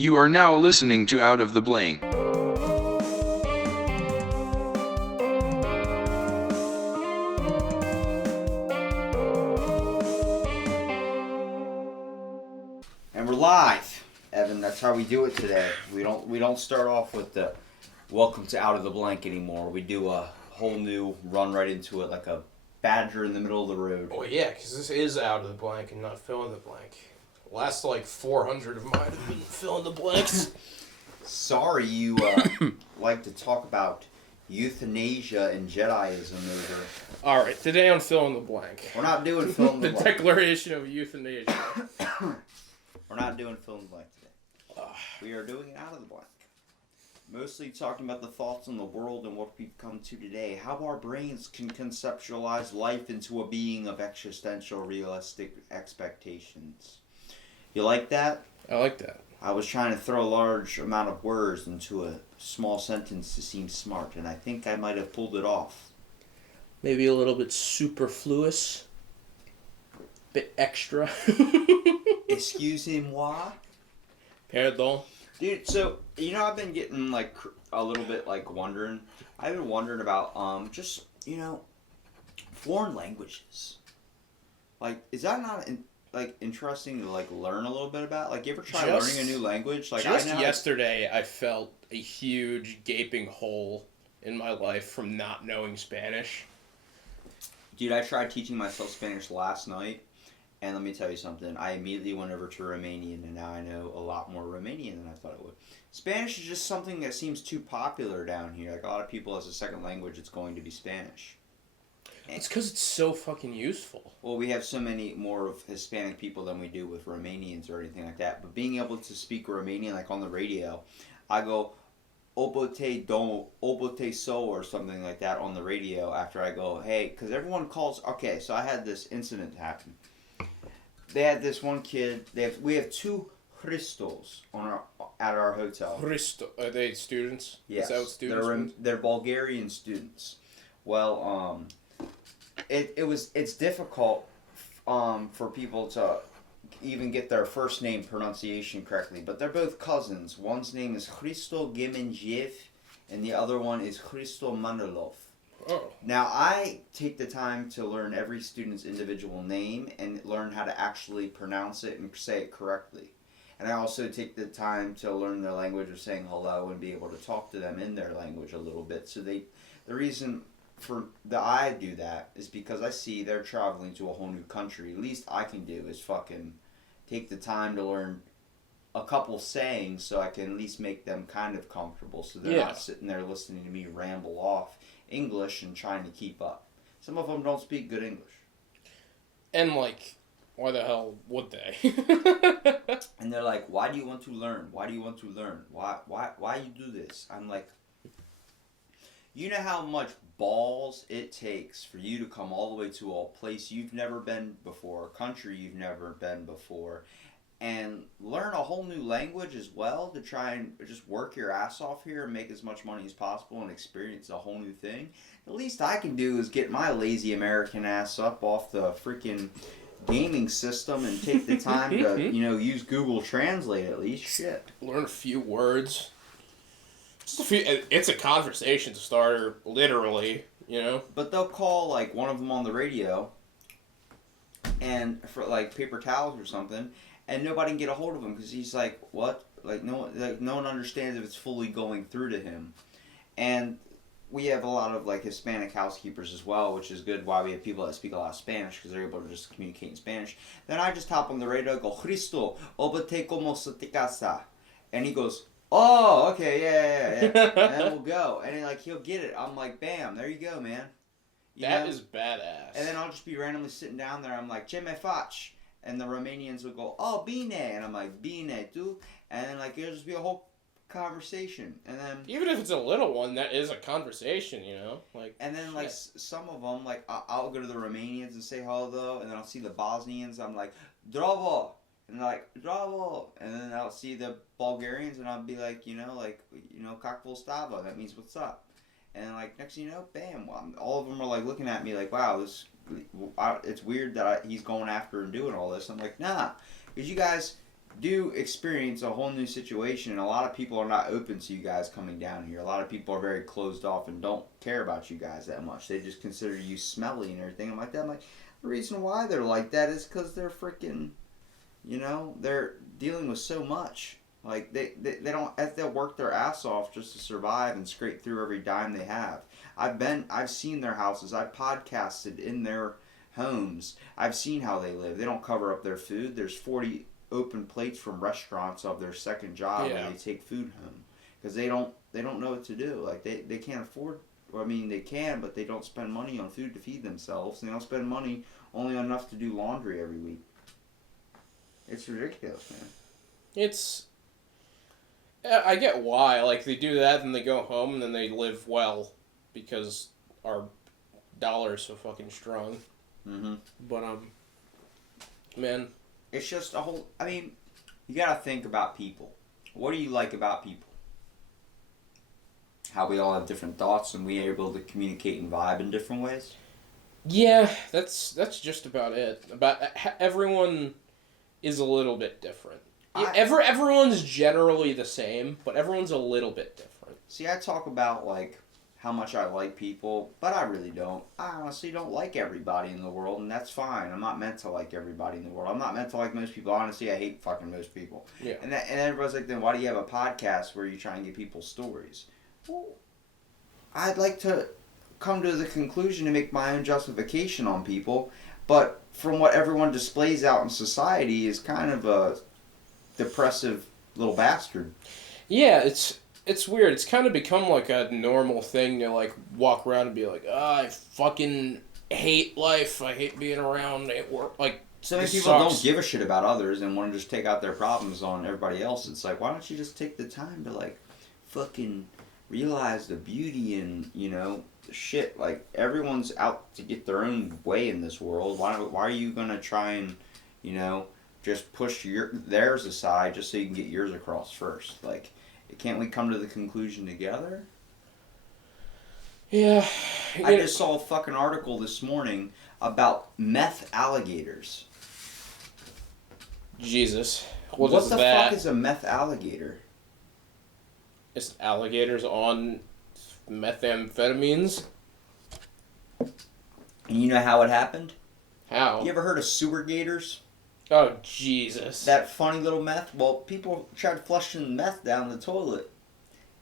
You are now listening to Out of the Blank. And we're live, Evan. That's how we do it today. We don't start off with the welcome to Out of the Blank anymore. We do a whole new run right into it like a badger in the middle of the road. Well, yeah, because this is Out of the Blank and not Fill in the Blank. Last, 400 of mine have been fill in the blanks. Sorry you like to talk about euthanasia and Jediism over. Alright, today on Fill in the Blank. We're not doing fill in the The blank. Declaration of Euthanasia. We're not doing fill in the blank today. We are doing Out of the Blank. Mostly talking about the thoughts on the world and what we've come to today. How our brains can conceptualize life into a being of existential, realistic expectations. You like that? I like that. I was trying to throw a large amount of words into a small sentence to seem smart, and I think I might have pulled it off. Maybe a little bit superfluous. Bit extra. Excusez-moi? Pardon. Dude, so, I've been getting, a little bit, wondering. I've been wondering about, foreign languages. Is that not, interesting to, learn a little bit about? You ever try learning a new language? Yesterday, I felt a huge gaping hole in my life from not knowing Spanish. Dude, I tried teaching myself Spanish last night, and let me tell you something. I immediately went over to Romanian, and now I know a lot more Romanian than I thought I would. Spanish is just something that seems too popular down here. A lot of people, as a second language, it's going to be Spanish. It's because it's so fucking useful. Well, we have so many more of Hispanic people than we do with Romanians or anything like that. But being able to speak Romanian, on the radio, I go, obote don, obote so, or something like that on the radio after I go, hey, because everyone calls, okay, so I had this incident happen. They had this one kid, we have two Christos at our hotel. Christo, are they students? Yes. Is that what students mean? They're Bulgarian students. Well, it's difficult for people to even get their first name pronunciation correctly, but they're both cousins. One's name is Hristo Gemenjiev, and the other one is Hristo Manilov. Oh. Now, I take the time to learn every student's individual name and learn how to actually pronounce it and say it correctly. And I also take the time to learn their language of saying hello and be able to talk to them in their language a little bit. So the reason I do that is because I see they're traveling to a whole new country. Least I can do is fucking take the time to learn a couple sayings so I can at least make them kind of comfortable so they're not sitting there listening to me ramble off English and trying to keep up. Some of them don't speak good English. And why the hell would they? And they're like, why do you want to learn? Why do you want to learn? Why you do this? I'm like, you know how much balls it takes for you to come all the way to a place you've never been before, a country you've never been before, and learn a whole new language as well to try and just work your ass off here and make as much money as possible and experience a whole new thing. The least I can do is get my lazy American ass up off the freaking gaming system and take the time to, use Google Translate at least. Shit. Learn a few words. It's a conversation starter, literally, But they'll call, one of them on the radio, and for, paper towels or something, and nobody can get a hold of him, because he's like, what? No one understands if it's fully going through to him. And we have a lot of, Hispanic housekeepers as well, which is good, why we have people that speak a lot of Spanish, because they're able to just communicate in Spanish. Then I just hop on the radio and go, Cristo, obate como se te casa. And he goes, oh, okay, yeah. And then we'll go. And then, he'll get it. I'm like, bam, there you go, man. That is badass. And then I'll just be randomly sitting down there. I'm like, ce me faci? And the Romanians will go, oh, bine. And I'm like, bine, tu? And then, it'll just be a whole conversation. And then... Even if it's a little one, that is a conversation, And then, some of them, I'll go to the Romanians and say hello, and then I'll see the Bosnians. I'm like, Zdravo! And they're like, Zdravo! And then I'll see the Bulgarians, and I'll be like, kak stava. That means what's up. And, next thing you know, bam, all of them are, looking at me like, wow, it's weird that he's going after and doing all this. I'm like, nah, because you guys do experience a whole new situation, and a lot of people are not open to you guys coming down here. A lot of people are very closed off and don't care about you guys that much. They just consider you smelly and everything. I'm like that. I'm like, the reason why they're like that is because they're freaking, they're dealing with so much. Like, they don't have to work their ass off just to survive and scrape through every dime they have. I've seen their houses. I've podcasted in their homes. I've seen how they live. They don't cover up their food. There's 40 open plates from restaurants of their second job where they take food home because they don't know what to do. Like, they can't afford. I mean, they can, but they don't spend money on food to feed themselves. And they don't spend money only enough to do laundry every week. It's ridiculous, man. I get why. Like, they do that, and they go home, and then they live well because our dollar is so fucking strong. Mm-hmm. But, man. It's just a whole... I mean, you gotta think about people. What do you like about people? How we all have different thoughts and we are able to communicate and vibe in different ways? Yeah, that's just about it. Everyone is a little bit different. Everyone's generally the same, but everyone's a little bit different. See, I talk about, like, how much I like people, but I really don't. I honestly don't like everybody in the world, and that's fine. I'm not meant to like everybody in the world. I'm not meant to like most people. Honestly, I hate fucking most people. Yeah. And everybody's like, then why do you have a podcast where you try and get people's stories? Well, I'd like to come to the conclusion to make my own justification on people, but from what everyone displays out in society is kind of a depressive little bastard. Yeah, it's weird. It's kind of become like a normal thing to like walk around and be like, I fucking hate life. I hate being around. I hate work. Like, so many people don't give a shit about others and want to just take out their problems on everybody else. It's like, why don't you just take the time to like fucking realize the beauty and, the shit. Like, everyone's out to get their own way in this world. Why are you gonna try and, just push theirs aside just so you can get yours across first? Like, can't we come to the conclusion together? Yeah. I just saw a fucking article this morning about meth alligators. Jesus. What the fuck is a meth alligator? It's alligators on methamphetamines. And you know how it happened? How? You ever heard of sewer gators? Oh, Jesus. That funny little meth? Well, people tried flushing meth down the toilet.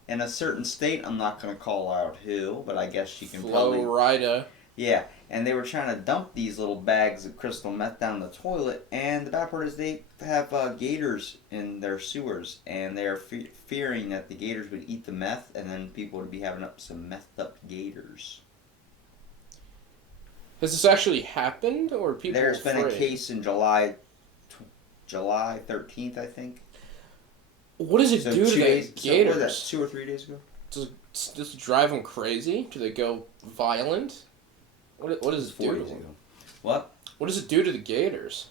In a certain state, I'm not going to call out who, but I guess you can probably... Florida. Yeah, and they were trying to dump these little bags of crystal meth down the toilet, and the bad part is they have gators in their sewers, and they are fearing that the gators would eat the meth, and then people would be having up some methed up gators. Has this actually happened, or people There's afraid? been a case in July 13th, I think. What does it do to the gators? So that, 2 or 3 days ago? Does it drive them crazy? Do they go violent? What does it 4 do? days ago. What? What does it do to the gators?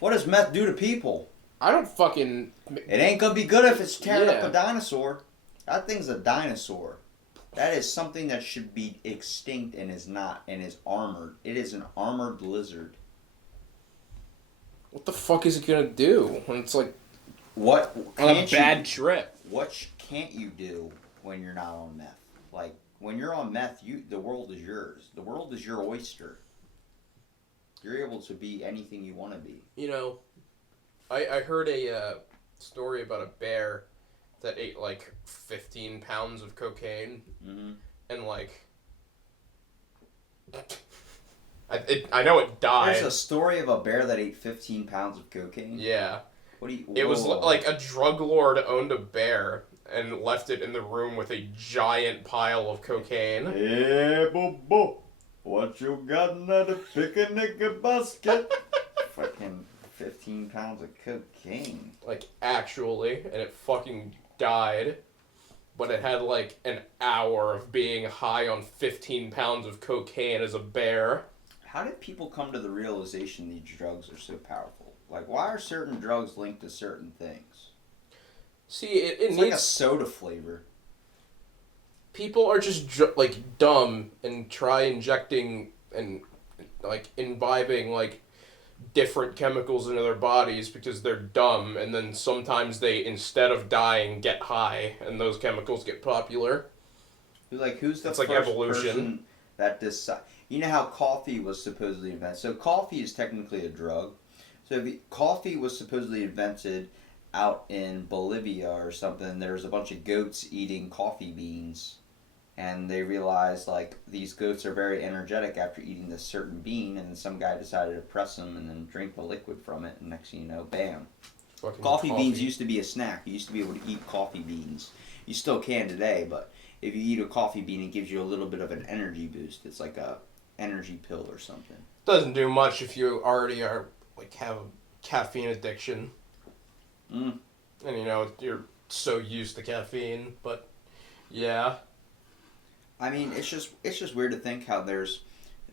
What does meth do to people? I don't fucking... It ain't gonna be good if it's tearing up a dinosaur. That thing's a dinosaur. That is something that should be extinct and is not, and is armored. It is an armored lizard. What the fuck is it gonna do when it's like what on a bad trip? What can't you do when you're not on meth? Like, when you're on meth, the world is yours. The world is your oyster. You're able to be anything you want to be. I heard a story about a bear that ate like 15 pounds of cocaine, and like I know it died. There's a story of a bear that ate 15 pounds of cocaine? Yeah. Whoa. It was like a drug lord owned a bear and left it in the room with a giant pile of cocaine. Hey, bo, what you got in that picnic basket? Fucking 15 pounds of cocaine. Like, actually, and it fucking died. But it had like an hour of being high on 15 pounds of cocaine as a bear. How did people come to the realization these drugs are so powerful? Like, why are certain drugs linked to certain things? See, it it's needs... like a soda flavor. People are just, dumb and try injecting and, like, imbibing, like, different chemicals into their bodies because they're dumb, and then sometimes they, instead of dying, get high, and those chemicals get popular. Like, who's the It's first like evolution. person that decided? You know how coffee was supposedly invented? So coffee is technically a drug. So coffee was supposedly invented out in Bolivia or something. There's a bunch of goats eating coffee beans, and they realized, like, these goats are very energetic after eating this certain bean, and then some guy decided to press them and then drink the liquid from it, and next thing you know, bam. Coffee beans used to be a snack. You used to be able to eat coffee beans. You still can today, but if you eat a coffee bean, it gives you a little bit of an energy boost. It's like a energy pill or something. Doesn't do much if you already are, like, have a caffeine addiction. Mm. And, you know, you're so used to caffeine, but, yeah. I mean, it's just weird to think how there's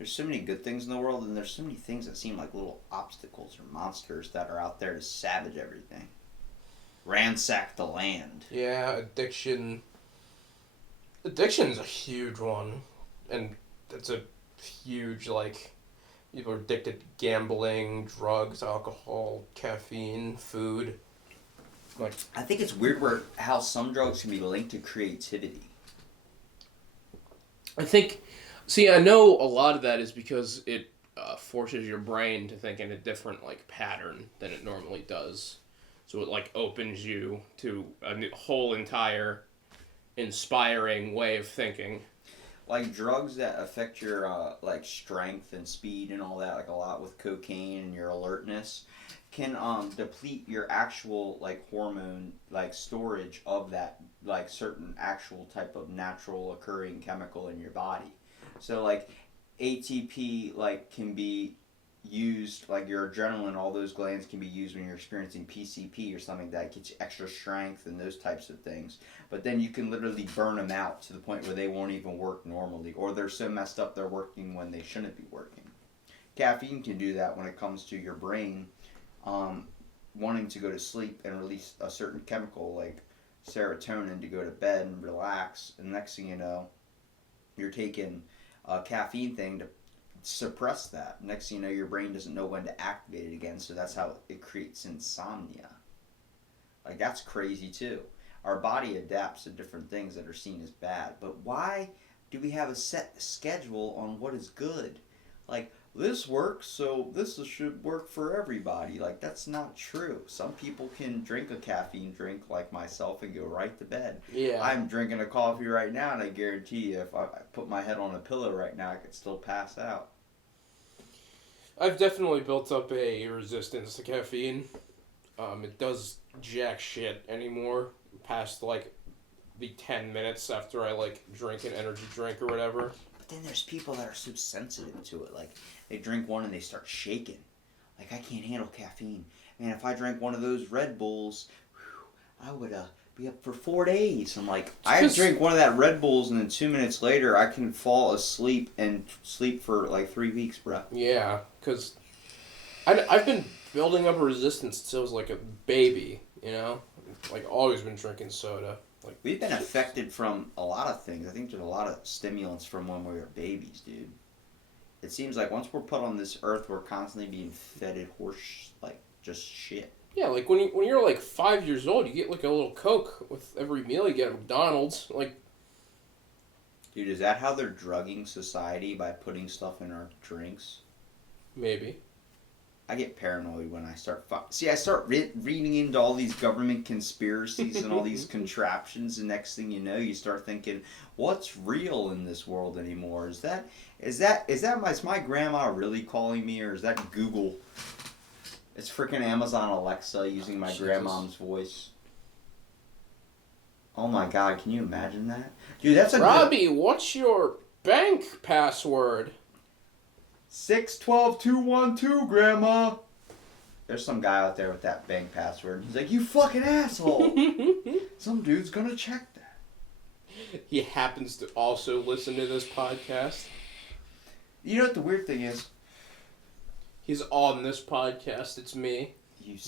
so many good things in the world, and there's so many things that seem like little obstacles or monsters that are out there to savage everything. Ransack the land. Yeah, addiction. Addiction's a huge one. And it's a huge, like, people are addicted to gambling, drugs, alcohol, caffeine, food. Like, I think it's weird how some drugs can be linked to creativity. I think, see, I know a lot of that is because it forces your brain to think in a different, like, pattern than it normally does. So it, like, opens you to a whole entire inspiring way of thinking. Like drugs that affect your like strength and speed and all that, like a lot with cocaine and your alertness, can deplete your actual like hormone like storage of that like certain actual type of natural occurring chemical in your body. So like ATP like can be used, like your adrenaline, all those glands can be used when you're experiencing PCP or something that gets you extra strength and those types of things. But then you can literally burn them out to the point where they won't even work normally, or they're so messed up they're working when they shouldn't be working. Caffeine can do that when it comes to your brain wanting to go to sleep and release a certain chemical like serotonin to go to bed and relax, and next thing you know, you're taking a caffeine thing to suppress that. Next thing you know, your brain doesn't know when to activate it again, so that's how it creates insomnia. Like, that's crazy too. Our body adapts to different things that are seen as bad, but why do we have a set schedule on what is good? Like, this works, so this should work for everybody. Like, that's not true. Some people can drink a caffeine drink like myself and go right to bed. Yeah. I'm drinking a coffee right now, and I guarantee you if I put my head on a pillow right now, I could still pass out. I've definitely built up a resistance to caffeine. It does jack shit anymore past, like, the 10 minutes after I, like, drink an energy drink or whatever. But then there's people that are so sensitive to it. Like, they drink one and they start shaking. Like, I can't handle caffeine. Man, if I drank one of those Red Bulls, I would be up for 4 days. I'm like, I drink one of that Red Bulls and then 2 minutes later I can fall asleep and sleep for like 3 weeks, bro. Yeah, because I've been building up a resistance since I was like a baby, you know? Like, always been drinking soda. Like, we've been affected from a lot of things. I think there's a lot of stimulants from when we were babies, dude. It seems like once we're put on this earth, we're constantly being fed horse, like, just shit. Yeah, like, when you're, like, 5 years old, you get, like, a little Coke with every meal you get at McDonald's. Like, dude, is that how they're drugging society, by putting stuff in our drinks? Maybe. I get paranoid when I start... I start reading into all these government conspiracies and all these contraptions, and next thing you know, you start thinking, what's real in this world anymore? Is my grandma really calling me, or is that Google? It's freaking Amazon Alexa using my grandmom's voice. Oh my god, can you imagine that? Dude, that's a Robbie, what's your bank password? 612212, Grandma. There's some guy out there with that bank password. He's like, you fucking asshole. Some dude's gonna check that. He happens to also listen to this podcast. You know what the weird thing is? He's on this podcast. It's me.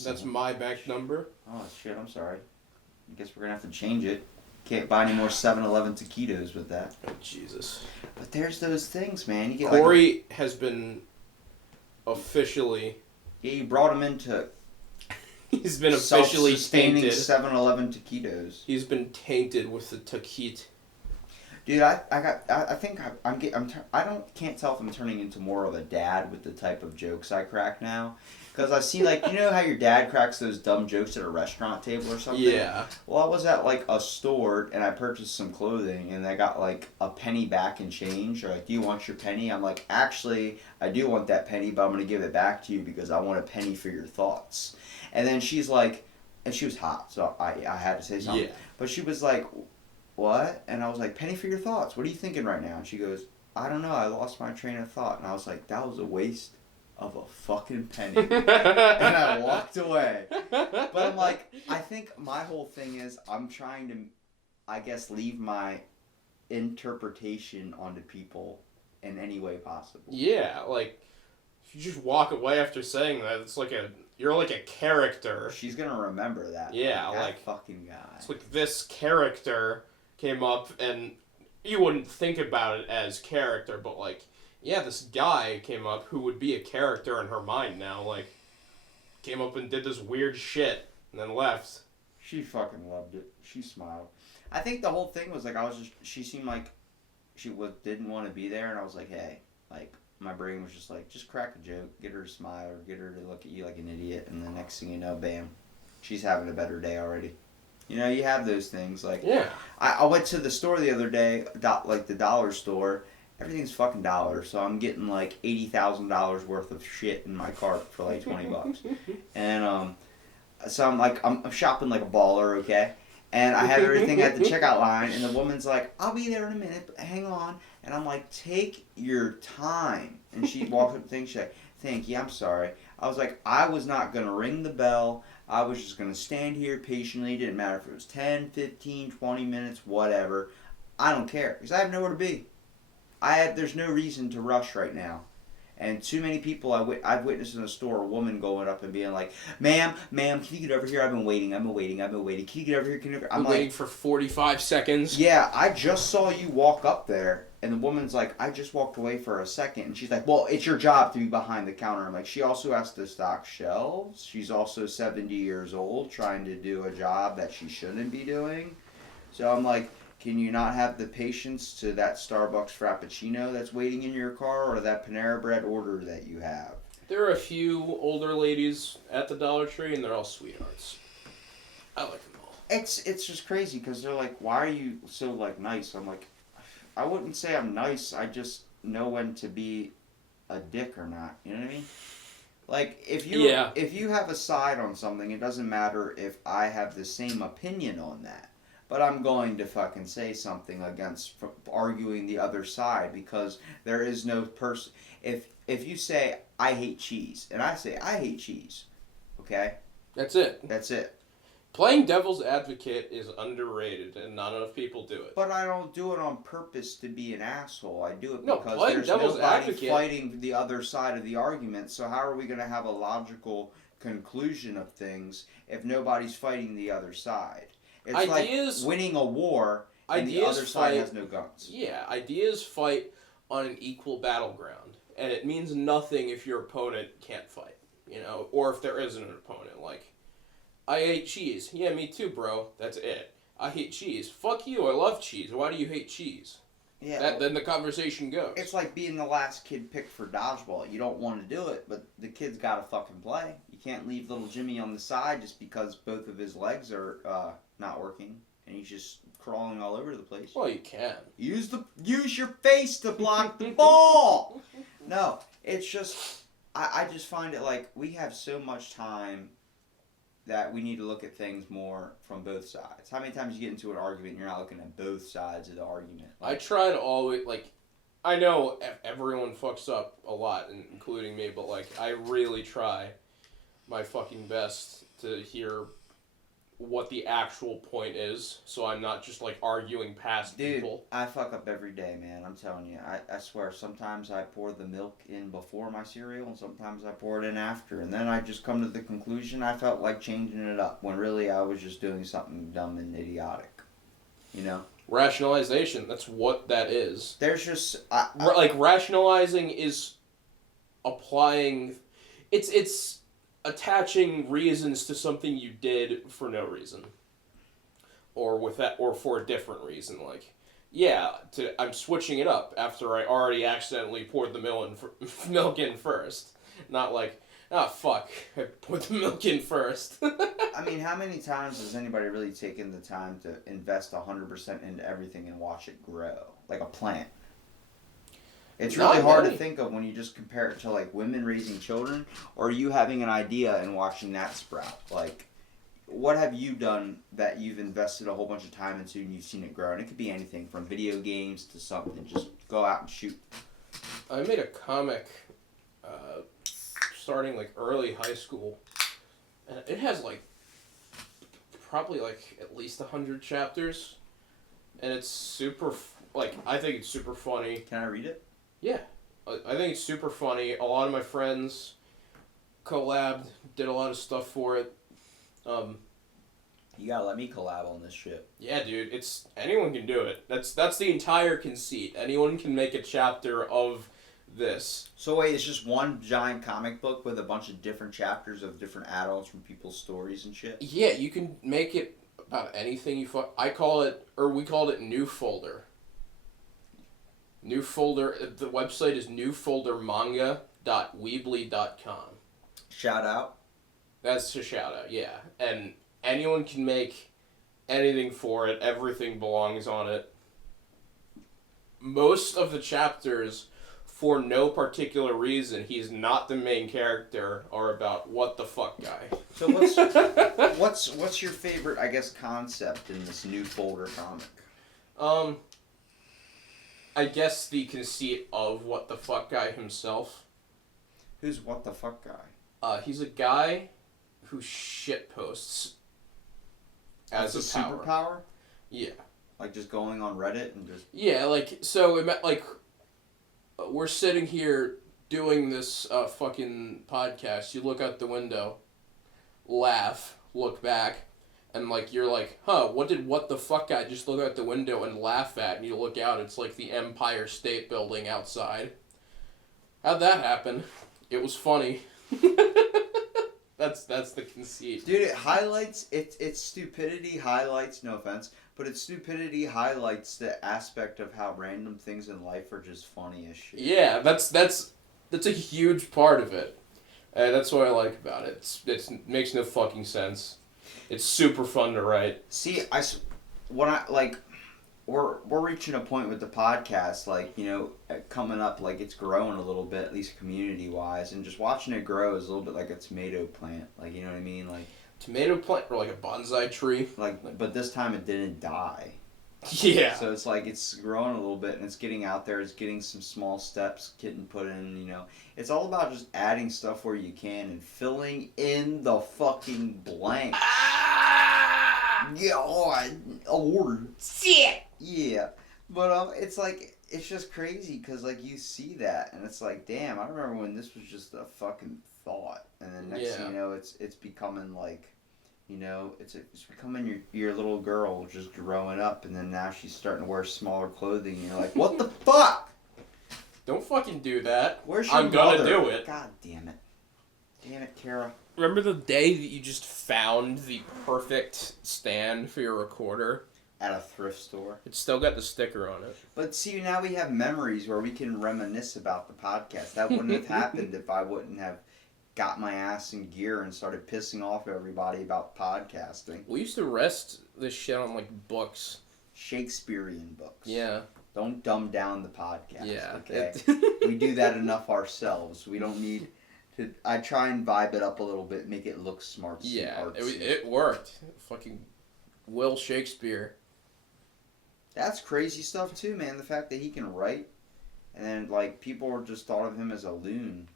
That's my bank number. Oh, shit, I'm sorry. I guess we're gonna have to change it. Can't buy any more 7-Eleven taquitos with that. Oh, Jesus. But there's those things, man. You get Corey has been officially Yeah, you brought him into He's been officially self-sustaining tainted. 7-Eleven taquitos. He's been tainted with the taquit. Dude, I can't tell if I'm turning into more of a dad with the type of jokes I crack now. Because I see, like, you know how your dad cracks those dumb jokes at a restaurant table or something? Yeah. Well, I was at, like, a store, and I purchased some clothing, and I got, like, a penny back in change. Or, like, do you want your penny? I'm like, actually, I do want that penny, but I'm going to give it back to you because I want a penny for your thoughts. And then she's like, and she was hot, so I had to say something. Yeah. But she was like, what? And I was like, penny for your thoughts. What are you thinking right now? And she goes, I don't know. I lost my train of thought. And I was like, that was a waste of a fucking penny. And I walked away. But I'm like, I think my whole thing is I'm trying to, I guess, leave my interpretation onto people in any way possible. Yeah, like, if you just walk away after saying that, it's like you're like a character. She's going to remember that. Yeah, that like, fucking guy. It's like this character came up, and you wouldn't think about it as character, but, like, yeah, this guy came up who would be a character in her mind now, like, came up and did this weird shit, and then left. She fucking loved it. She smiled. I think the whole thing was, like, she seemed like she didn't want to be there, and I was like, hey, like, my brain was just like, just crack a joke, get her to smile, or get her to look at you like an idiot, and the next thing you know, bam, she's having a better day already. You know, you have those things, like, Yeah. I went to the store the other day, like the dollar store. Everything's fucking dollar, so I'm getting like $80,000 worth of shit in my cart for like $20. And so I'm shopping like a baller, okay? And I have everything at the checkout line, and the woman's like, I'll be there in a minute, but hang on. And I'm like, take your time. And she walks up to the thing, she's like, thank you, I'm sorry. I was like, I was not going to ring the bell. I was just going to stand here patiently. It didn't matter if it was 10, 15, 20 minutes, whatever. I don't care, because I have nowhere to be. There's no reason to rush right now. And too many people I've witnessed in a store, a woman going up and being like, ma'am, can you get over here? I've been waiting. Can you get over here? I'm waiting like, for 45 seconds. yeah, I just saw you walk up there. And the woman's like, I just walked away for a second. And she's like, well, it's your job to be behind the counter. I'm like, she also has to stock shelves. She's also 70 years old trying to do a job that she shouldn't be doing. So I'm like, can you not have the patience to that Starbucks Frappuccino that's waiting in your car, or that Panera Bread order that you have? There are a few older ladies at the Dollar Tree, and they're all sweethearts. I like them all. It's just crazy, because they're like, why are you so, like, nice? I'm like, I wouldn't say I'm nice. I just know when to be a dick or not. You know what I mean? Like, if you have a side on something, it doesn't matter if I have the same opinion on that. But I'm going to fucking say something against arguing the other side, because there is no person. If you say, I hate cheese, and I say, I hate cheese, okay? That's it. That's it. Playing devil's advocate is underrated, and not enough people do it. But I don't do it on purpose to be an asshole. I do it No, because playing there's devil's nobody advocate, fighting the other side of the argument. So how are we going to have a logical conclusion of things if nobody's fighting the other side? It's ideas, like winning a war and the other side has no guns. Yeah, ideas fight on an equal battleground. And it means nothing if your opponent can't fight, you know, or if there isn't an opponent. Like, I hate cheese. Yeah, me too, bro. That's it. I hate cheese. Fuck you, I love cheese. Why do you hate cheese? Yeah. Then the conversation goes. It's like being the last kid picked for dodgeball. You don't want to do it, but the kid's got to fucking play. You can't leave little Jimmy on the side just because both of his legs are not working and he's just crawling all over the place. Well, you can. Use your face to block the ball. No, it's just I just find it like we have so much time that we need to look at things more from both sides. How many times you get into an argument and you're not looking at both sides of the argument? I try to always, like, I know everyone fucks up a lot, including me, but, like, I really try my fucking best to hear what the actual point is, so I'm not just, like, arguing past people. Dude, I fuck up every day, man. I'm telling you. I swear, sometimes I pour the milk in before my cereal, and sometimes I pour it in after. And then I just come to the conclusion I felt like changing it up, when really I was just doing something dumb and idiotic. You know? Rationalization, that's what that is. There's just... like, rationalizing is applying... It's attaching reasons to something you did for no reason. Or for a different reason, like, I'm switching it up after I already accidentally poured the milk in first. Not like, fuck, I poured the milk in first. I mean, how many times has anybody really taken the time to invest 100% into everything and watch it grow? Like a plant. It's really hard to think of when you just compare it to, like, women raising children, or you having an idea and watching that sprout. Like, what have you done that you've invested a whole bunch of time into and you've seen it grow? And it could be anything from video games to something. Just go out and shoot. I made a comic starting, like, early high school. And it has, like, probably, like, at least 100 chapters. And it's super, I think it's super funny. Can I read it? Yeah. I think it's super funny. A lot of my friends collabed, did a lot of stuff for it. You gotta let me collab on this shit. Yeah, dude. Anyone can do it. That's the entire conceit. Anyone can make a chapter of this. So wait, it's just one giant comic book with a bunch of different chapters of different adults from people's stories and shit? Yeah, you can make it about anything you we called it New Folder. New Folder, the website is newfoldermanga.weebly.com. Shout out. That's a shout out, yeah. And anyone can make anything for it. Everything belongs on it. Most of the chapters, for no particular reason, he's not the main character, are about what the fuck guy. So what's your favorite, I guess, concept in this New Folder comic? I guess the conceit of what the fuck guy himself. Who's what the fuck guy? He's a guy who shitposts as a power. Superpower? Yeah. Like just going on Reddit and just... Yeah, we're sitting here doing this fucking podcast. You look out the window, laugh, look back, and you're like, what did what the fuck guy just look out the window and laugh at? And you look out, it's like the Empire State Building outside. How'd that happen? It was funny. That's the conceit. Dude, it highlights its stupidity highlights, no offense, but its stupidity highlights the aspect of how random things in life are just funny as shit. Yeah, that's a huge part of it. And that's what I like about it. It makes no fucking sense. It's super fun to write. See, we're reaching a point with the podcast, coming up, it's growing a little bit, at least community-wise, and just watching it grow is a little bit like a tomato plant, you know what I mean? Tomato plant, or a bonsai tree. But this time it didn't die. Yeah. So it's it's growing a little bit, and it's getting out there, it's getting some small steps getting put in, It's all about just adding stuff where you can and filling in the fucking blank. Yeah, award. Shit. Yeah, but it's just crazy because you see that and it's damn. I remember when this was just a fucking thought, and then next thing you know, it's becoming it's becoming your little girl just growing up, and then now she's starting to wear smaller clothing, and you're like, what the fuck? Don't fucking do that. Where's your I'm mother? gonna do it. God damn it. Damn it, Kara. Remember the day that you just found the perfect stand for your recorder? At a thrift store. It's still got the sticker on it. But see, now we have memories where we can reminisce about the podcast. That wouldn't have happened if I wouldn't have got my ass in gear and started pissing off everybody about podcasting. We used to rest this shit on books. Shakespearean books. Yeah. Don't dumb down the podcast. Yeah. Okay. We do that enough ourselves. We don't need... I try and vibe it up a little bit, make it look smart. Yeah, it worked. Fucking Will Shakespeare. That's crazy stuff too, man. The fact that he can write, and then people were just thought of him as a loon.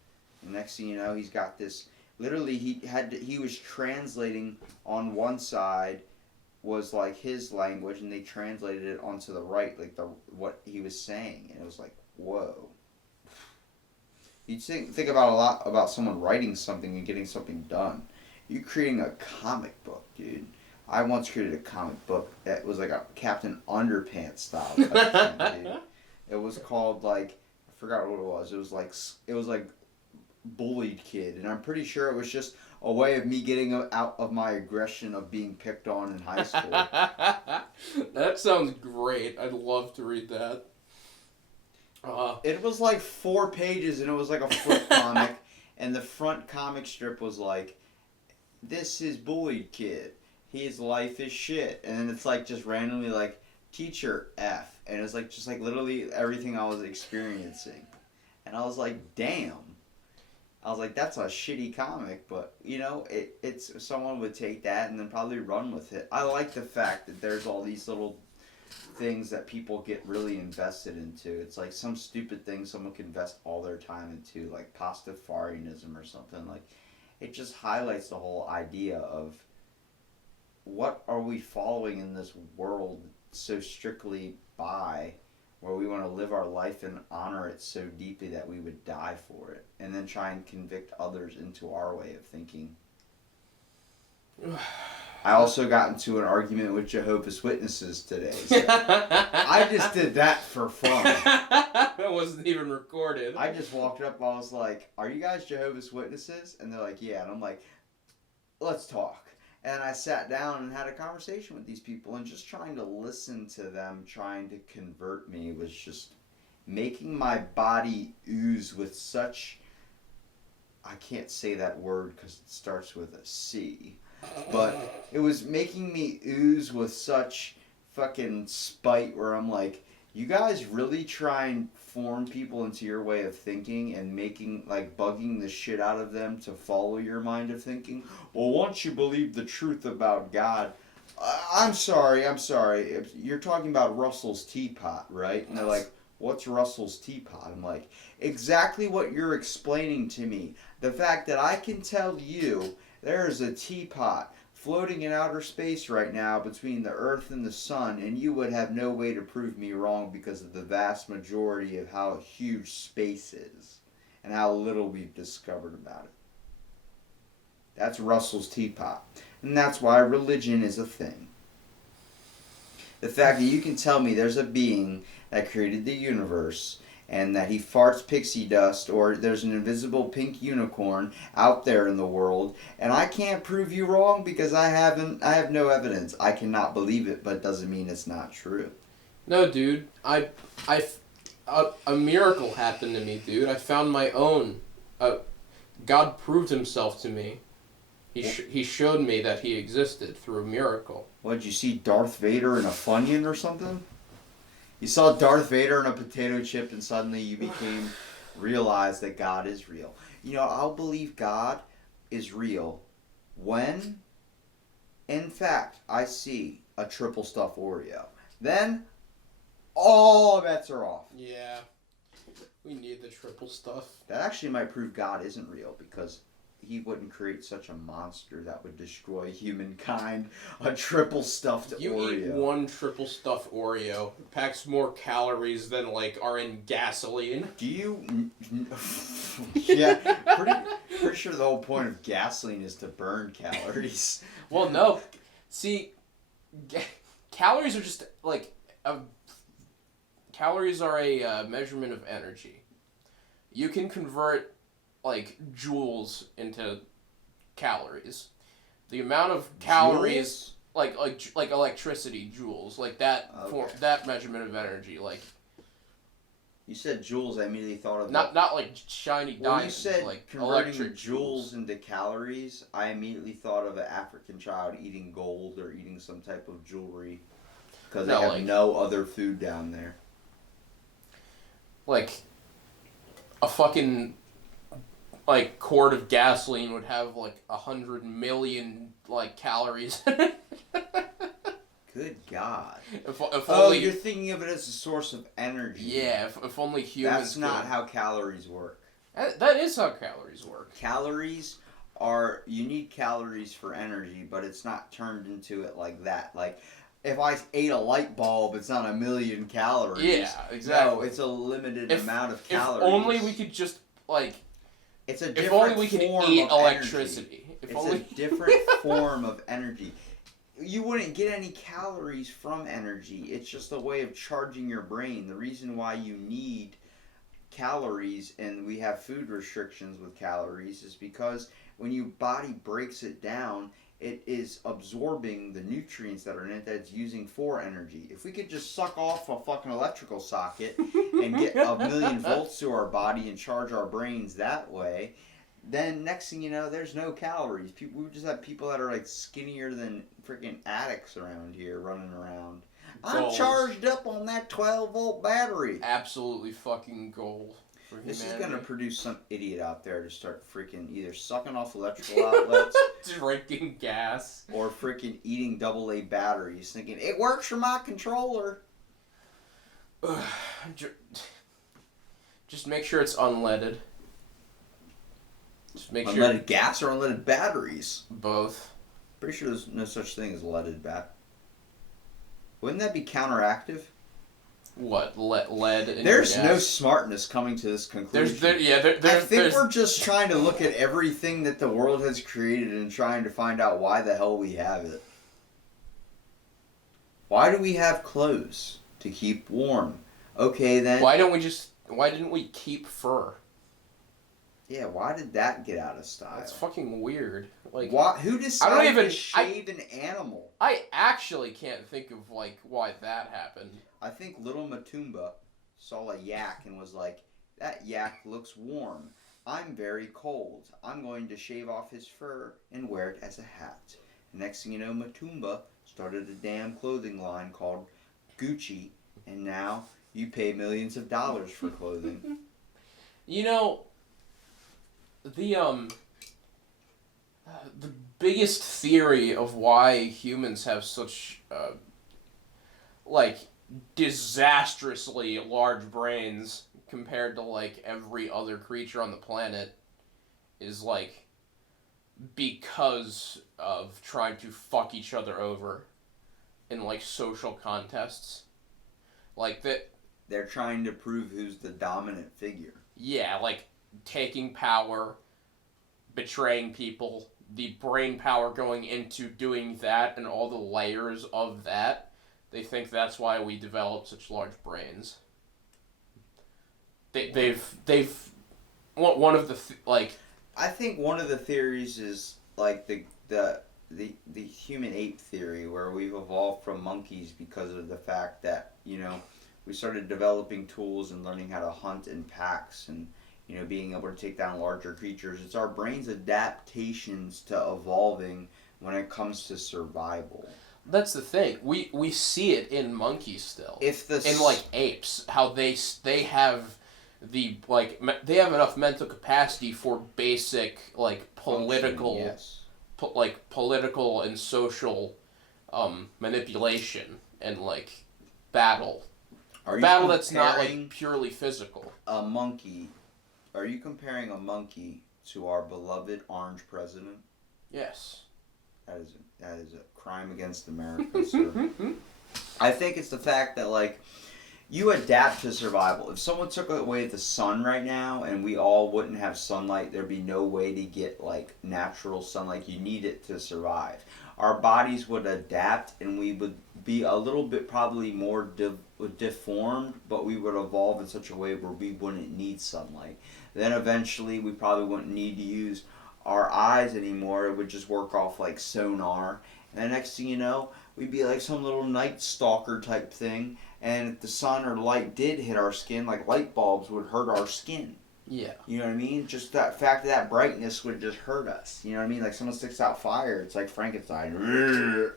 The next thing you know, he's got this. Literally, he was translating on one side was his language, and they translated it onto the right, what he was saying, and it was whoa. You'd think about a lot about someone writing something and getting something done. You're creating a comic book, dude. I once created a comic book that was a Captain Underpants style type thing, dude. It was called I forgot what it was. It was Bullied Kid, and I'm pretty sure it was just a way of me getting out of my aggression of being picked on in high school. That sounds great. I'd love to read that. It was like 4 pages, and it was like a flip comic, and the front comic strip was like, "This is bullied kid. His life is shit," and then it's like just randomly like, "Teacher F," and it's like just like literally everything I was experiencing, and I was like, "Damn." I was like, that's a shitty comic, but, you know, it's someone would take that and then probably run with it. I like the fact that there's all these little things that people get really invested into. It's like some stupid thing someone can invest all their time into, like Pastafarianism or something. Like, it just highlights the whole idea of what are we following in this world so strictly by, where we want to live our life and honor it so deeply that we would die for it, and then try and convict others into our way of thinking. I also got into an argument with Jehovah's Witnesses today. So I just did that for fun. That wasn't even recorded. I just walked up, I was like, "Are you guys Jehovah's Witnesses?" And they're like, "Yeah." And I'm like, "Let's talk." And I sat down and had a conversation with these people, and just trying to listen to them, trying to convert me, was just making my body ooze with such, I can't say that word because it starts with a C, but it was making me ooze with such fucking spite, where I'm like, you guys really try and form people into your way of thinking and making, like, bugging the shit out of them to follow your mind of thinking. Well, once you believe the truth about God, I'm sorry. You're talking about Russell's teapot, right? And they're like, what's Russell's teapot? I'm like, exactly what you're explaining to me. The fact that I can tell you there is a teapot floating in outer space right now between the Earth and the Sun, and you would have no way to prove me wrong because of the vast majority of how huge space is and how little we've discovered about it. That's Russell's teapot. And that's why religion is a thing. The fact that you can tell me there's a being that created the universe, and that he farts pixie dust, or there's an invisible pink unicorn out there in the world, and I can't prove you wrong because I have no evidence. I cannot believe it, but it doesn't mean it's not true. No, dude. A miracle happened to me, dude. I found my own. God proved himself to me. He showed me that he existed through a miracle. What, did you see Darth Vader in a Funyun or something? You saw Darth Vader in a potato chip, and suddenly you realized that God is real. You know, I'll believe God is real when, in fact, I see a triple stuffed Oreo. Then, all bets are off. Yeah. We need the triple stuff. That actually might prove God isn't real, because he wouldn't create such a monster that would destroy humankind. A triple stuffed Oreo. You eat one triple stuffed Oreo. It packs more calories than, like, are in gasoline. Do you... Yeah, pretty sure the whole point of gasoline is to burn calories. Well, no. See, calories are just, like... calories are a measurement of energy. You can convert, like, joules into calories. The amount of calories, like electricity, joules, like that that measurement of energy, like. You said joules, I immediately thought of not like shiny diamonds. When you said like converting electric joules into calories, I immediately thought of an African child eating gold or eating some type of jewelry because they have no other food down there. Like a fucking quart of gasoline would have 100 million calories. Good God. If only, you're thinking of it as a source of energy. Yeah, if only humans. That's not how calories work. That is how calories work. Calories you need calories for energy, but it's not turned into it like that. Like, if I ate a light bulb, it's not 1,000,000 calories. Yeah, exactly. No, it's a limited amount of calories. If only we could just, It's a different if only we could eat electricity. It's a different form of energy. You wouldn't get any calories from energy. It's just a way of charging your brain. The reason why you need calories and we have food restrictions with calories is because when your body breaks it down, it is absorbing the nutrients that are in it that it's using for energy. If we could just suck off a fucking electrical socket and get 1,000,000 volts to our body and charge our brains that way, then next thing you know, there's no calories. We just have people that are like skinnier than freaking addicts around here running around. I'm charged up on that 12-volt battery. Absolutely fucking gold for humanity. This is going to produce some idiot out there to start freaking either sucking off electrical outlets, drinking gas, or freaking eating AA batteries, thinking, it works for my controller. Just make sure it's unleaded. Just make unleaded gas or unleaded batteries? Both. Pretty sure there's no such thing as leaded bat. Wouldn't that be counteractive? What? Lead in There's your no gas? smartness coming to this conclusion. I think we're just trying to look at everything that the world has created and trying to find out why the hell we have it. Why do we have clothes? To keep warm. Okay, then. Why didn't we keep fur? Yeah, why did that get out of style? That's fucking weird. Like, who decided to shave an animal? I actually can't think of like why that happened. I think little Matumba saw a yak and was like, that yak looks warm. I'm very cold. I'm going to shave off his fur and wear it as a hat. Next thing you know, Matumba started a damn clothing line called Gucci, and now you pay millions of dollars for clothing. You know, the biggest theory of why humans have such like disastrously large brains compared to like every other creature on the planet is like because of trying to fuck each other over in like social contests. Like that they're trying to prove who's the dominant figure. Yeah, like taking power, betraying people, the brain power going into doing that and all the layers of that. They think that's why we develop such large brains. They've one of the like. I think one of the theories is like the human ape theory, where we've evolved from monkeys because of the fact that, you know, we started developing tools and learning how to hunt in packs and, you know, being able to take down larger creatures. It's our brain's adaptations to evolving when it comes to survival. That's the thing. We see it in monkeys still. In like apes, how they have the like they have enough mental capacity for basic like political political and social manipulation and like battle. Battle that's not like purely physical. A monkey. Are you comparing a monkey to our beloved orange president? Yes. That is a crime against America, sir. I think it's the fact that, like, you adapt to survival. If someone took away the sun right now and we all wouldn't have sunlight, there'd be no way to get, like, natural sunlight. You need it to survive. Our bodies would adapt and we would be a little bit probably more deformed, but we would evolve in such a way where we wouldn't need sunlight. Then eventually we probably wouldn't need to use our eyes anymore. It would just work off like sonar. And the next thing you know, we'd be like some little night stalker type thing. And if the sun or light did hit our skin, like light bulbs would hurt our skin. Yeah. You know what I mean? Just that fact that brightness would just hurt us. You know what I mean? Like someone sticks out fire, it's like Frankenstein.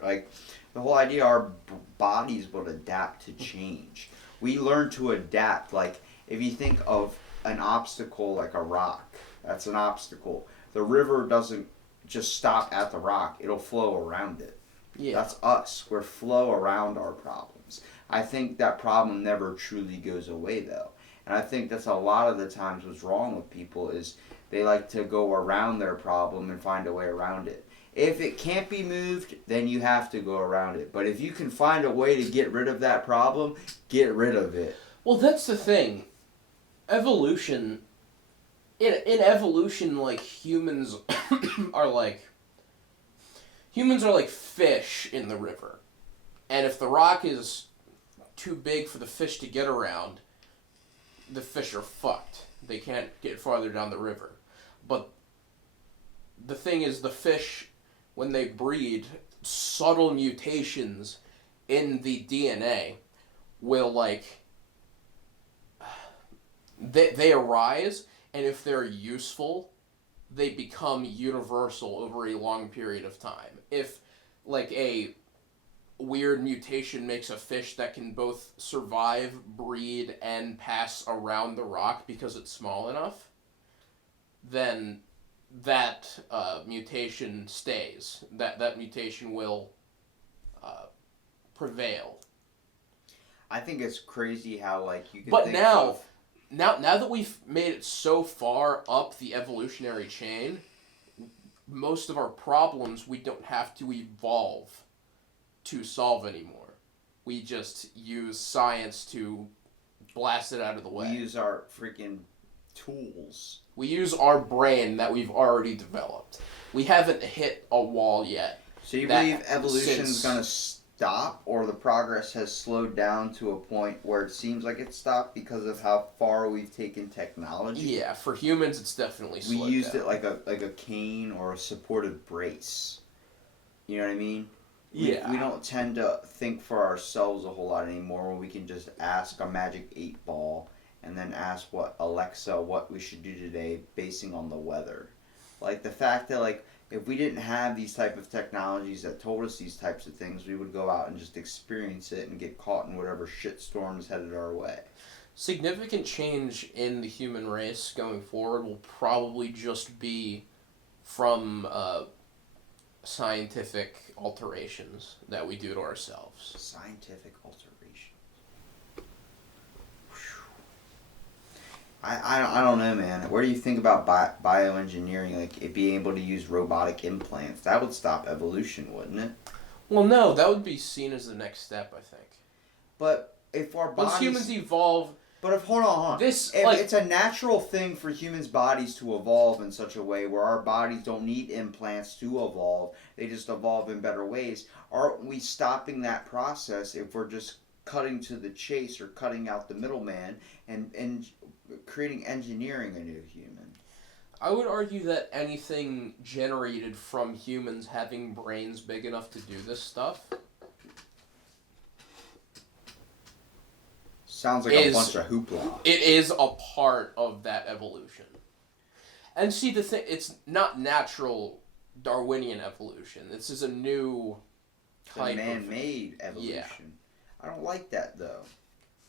Like the whole idea, our bodies would adapt to change. We learn to adapt. Like if you think of an obstacle like a rock, that's an obstacle. The river doesn't just stop at the rock. It'll flow around it. Yeah. That's us. We're flow around our problems. I think that problem never truly goes away, though. And I think that's a lot of the times what's wrong with people is they like to go around their problem and find a way around it. If it can't be moved, then you have to go around it. But if you can find a way to get rid of that problem, get rid of it. Well, that's the thing. Evolution... In evolution, like, humans are like fish in the river. And if the rock is too big for the fish to get around, the fish are fucked. They can't get farther down the river. But the thing is, the fish, when they breed, subtle mutations in the DNA will, like, they arise, and if they're useful, they become universal over a long period of time. If, like, a weird mutation makes a fish that can both survive, breed, and pass around the rock because it's small enough, then that mutation stays. That mutation will prevail. I think it's crazy how, like, you can But think now of... now that we've made it so far up the evolutionary chain, most of our problems we don't have to evolve to solve anymore. We just use science to blast it out of the way. We use our freaking tools. We use our brain that we've already developed. We haven't hit a wall yet. So you believe evolution's going to stop, or the progress has slowed down to a point where it seems like it stopped because of how far we've taken technology? Yeah, for humans it's definitely slowed down. We used it like a cane or a supportive brace. You know what I mean? Yeah. We don't tend to think for ourselves a whole lot anymore when we can just ask a magic 8-ball and then ask Alexa what we should do today basing on the weather. Like, the fact that, like, if we didn't have these type of technologies that told us these types of things, we would go out and just experience it and get caught in whatever shitstorm is headed our way. Significant change in the human race going forward will probably just be from scientific alterations that we do to ourselves. Scientific alteration. I don't know, man. What do you think about bioengineering? Like, it being able to use robotic implants. That would stop evolution, wouldn't it? Well, no, that would be seen as the next step, I think. But if our bodies... Once humans evolve... But if, hold on. This, if like... It's a natural thing for humans' bodies to evolve in such a way where our bodies don't need implants to evolve. They just evolve in better ways. Aren't we stopping that process if we're just cutting to the chase or cutting out the middleman and creating engineering a new human? I would argue that anything generated from humans having brains big enough to do this stuff sounds like a bunch of hoopla. It is a part of that evolution. And see, the thing, it's not natural Darwinian evolution. This is a new type of man-made evolution. Yeah. I don't like that, though.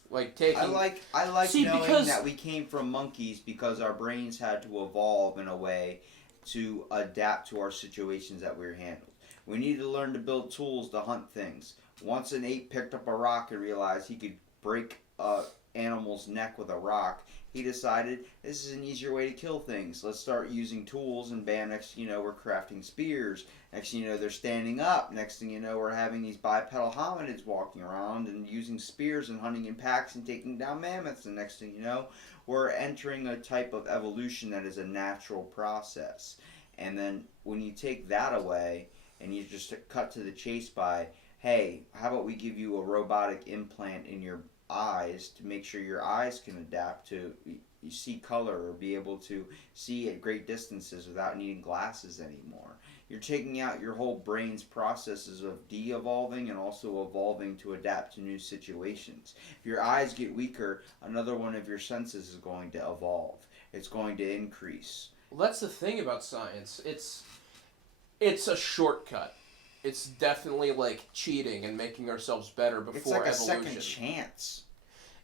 Like taking... I like knowing that we came from monkeys because our brains had to evolve in a way to adapt to our situations that we were handled. We needed to learn to build tools to hunt things. Once an ape picked up a rock and realized he could break an animal's neck with a rock, he decided this is an easier way to kill things. Let's start using tools, and bam, next thing you know, we're crafting spears. Next thing you know, they're standing up. Next thing you know, we're having these bipedal hominids walking around and using spears and hunting in packs and taking down mammoths. And next thing you know, we're entering a type of evolution that is a natural process. And then when you take that away and you just cut to the chase by, hey, how about we give you a robotic implant in your eyes to make sure your eyes can adapt to you see color or be able to see at great distances without needing glasses anymore. You're taking out your whole brain's processes of de-evolving and also evolving to adapt to new situations. If your eyes get weaker, another one of your senses is going to evolve. It's going to increase. Well, that's the thing about science. It's a shortcut. It's definitely like cheating and making ourselves better before evolution. It's like a second chance.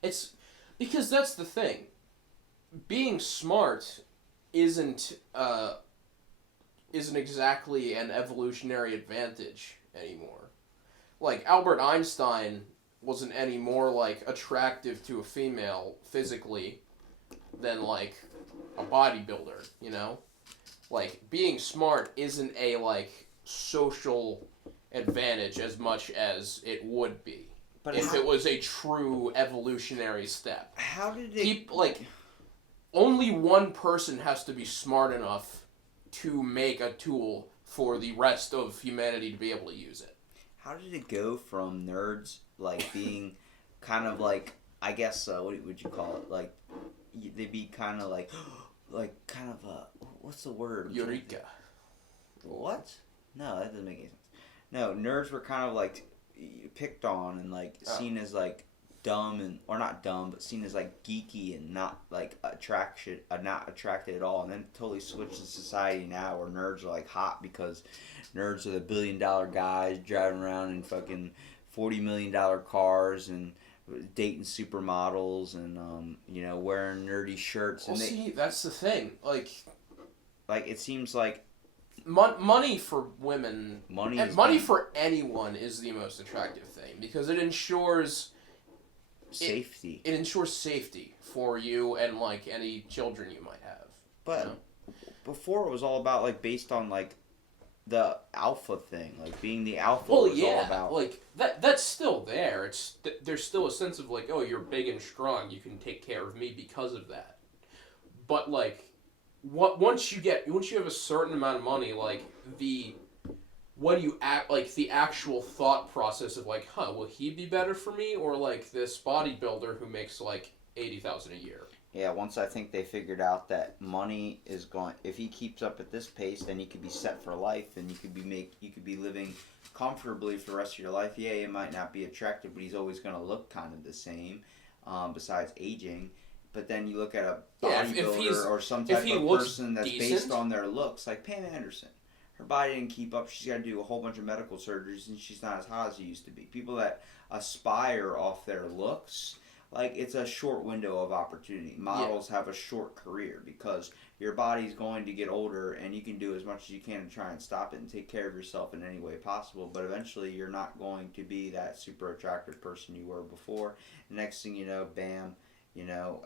It's because that's the thing. Being smart isn't exactly an evolutionary advantage anymore. Like, Albert Einstein wasn't any more like attractive to a female physically than like a bodybuilder, you know? Like, being smart isn't a like social advantage as much as it would be. But if it was a true evolutionary step. How did it... only one person has to be smart enough to make a tool for the rest of humanity to be able to use it. How did it go from nerds, like, being kind of, like, I guess what would you call it? Like they'd be kind of like kind of what's the word? Eureka. What? No, that doesn't make any sense. No, nerds were kind of like picked on and like seen as like dumb and or not dumb, but seen as like geeky and not like not attracted at all. And then totally switched to society now where nerds are like hot because nerds are the $1 billion guys driving around in fucking $40 million cars and dating supermodels and wearing nerdy shirts. Well, and see, that's the thing. Like it seems like money for women, money for anyone is the most attractive thing because it ensures safety. It ensures safety for you and like any children you might have. But before it was all about like based on like the alpha thing, like being the alpha. Well, was yeah, all about. like that's still there. There's still a sense of like, oh, you're big and strong, you can take care of me because of that. But like, once you have a certain amount of money, like the actual thought process of like, will he be better for me or like this bodybuilder who makes like $80,000 a year? Yeah, once I think they figured out that money is going, if he keeps up at this pace, then he could be set for life, and you could be living comfortably for the rest of your life. Yeah, he might not be attractive, but he's always going to look kind of the same, besides aging. But then you look at a bodybuilder or some type of person that's based on their looks, like Pam Anderson. Her body didn't keep up. She's got to do a whole bunch of medical surgeries, and she's not as hot as she used to be. People that aspire off their looks, like it's a short window of opportunity. Models have a short career because your body's going to get older, and you can do as much as you can to try and stop it and take care of yourself in any way possible. But eventually, you're not going to be that super attractive person you were before. Next thing you know, bam.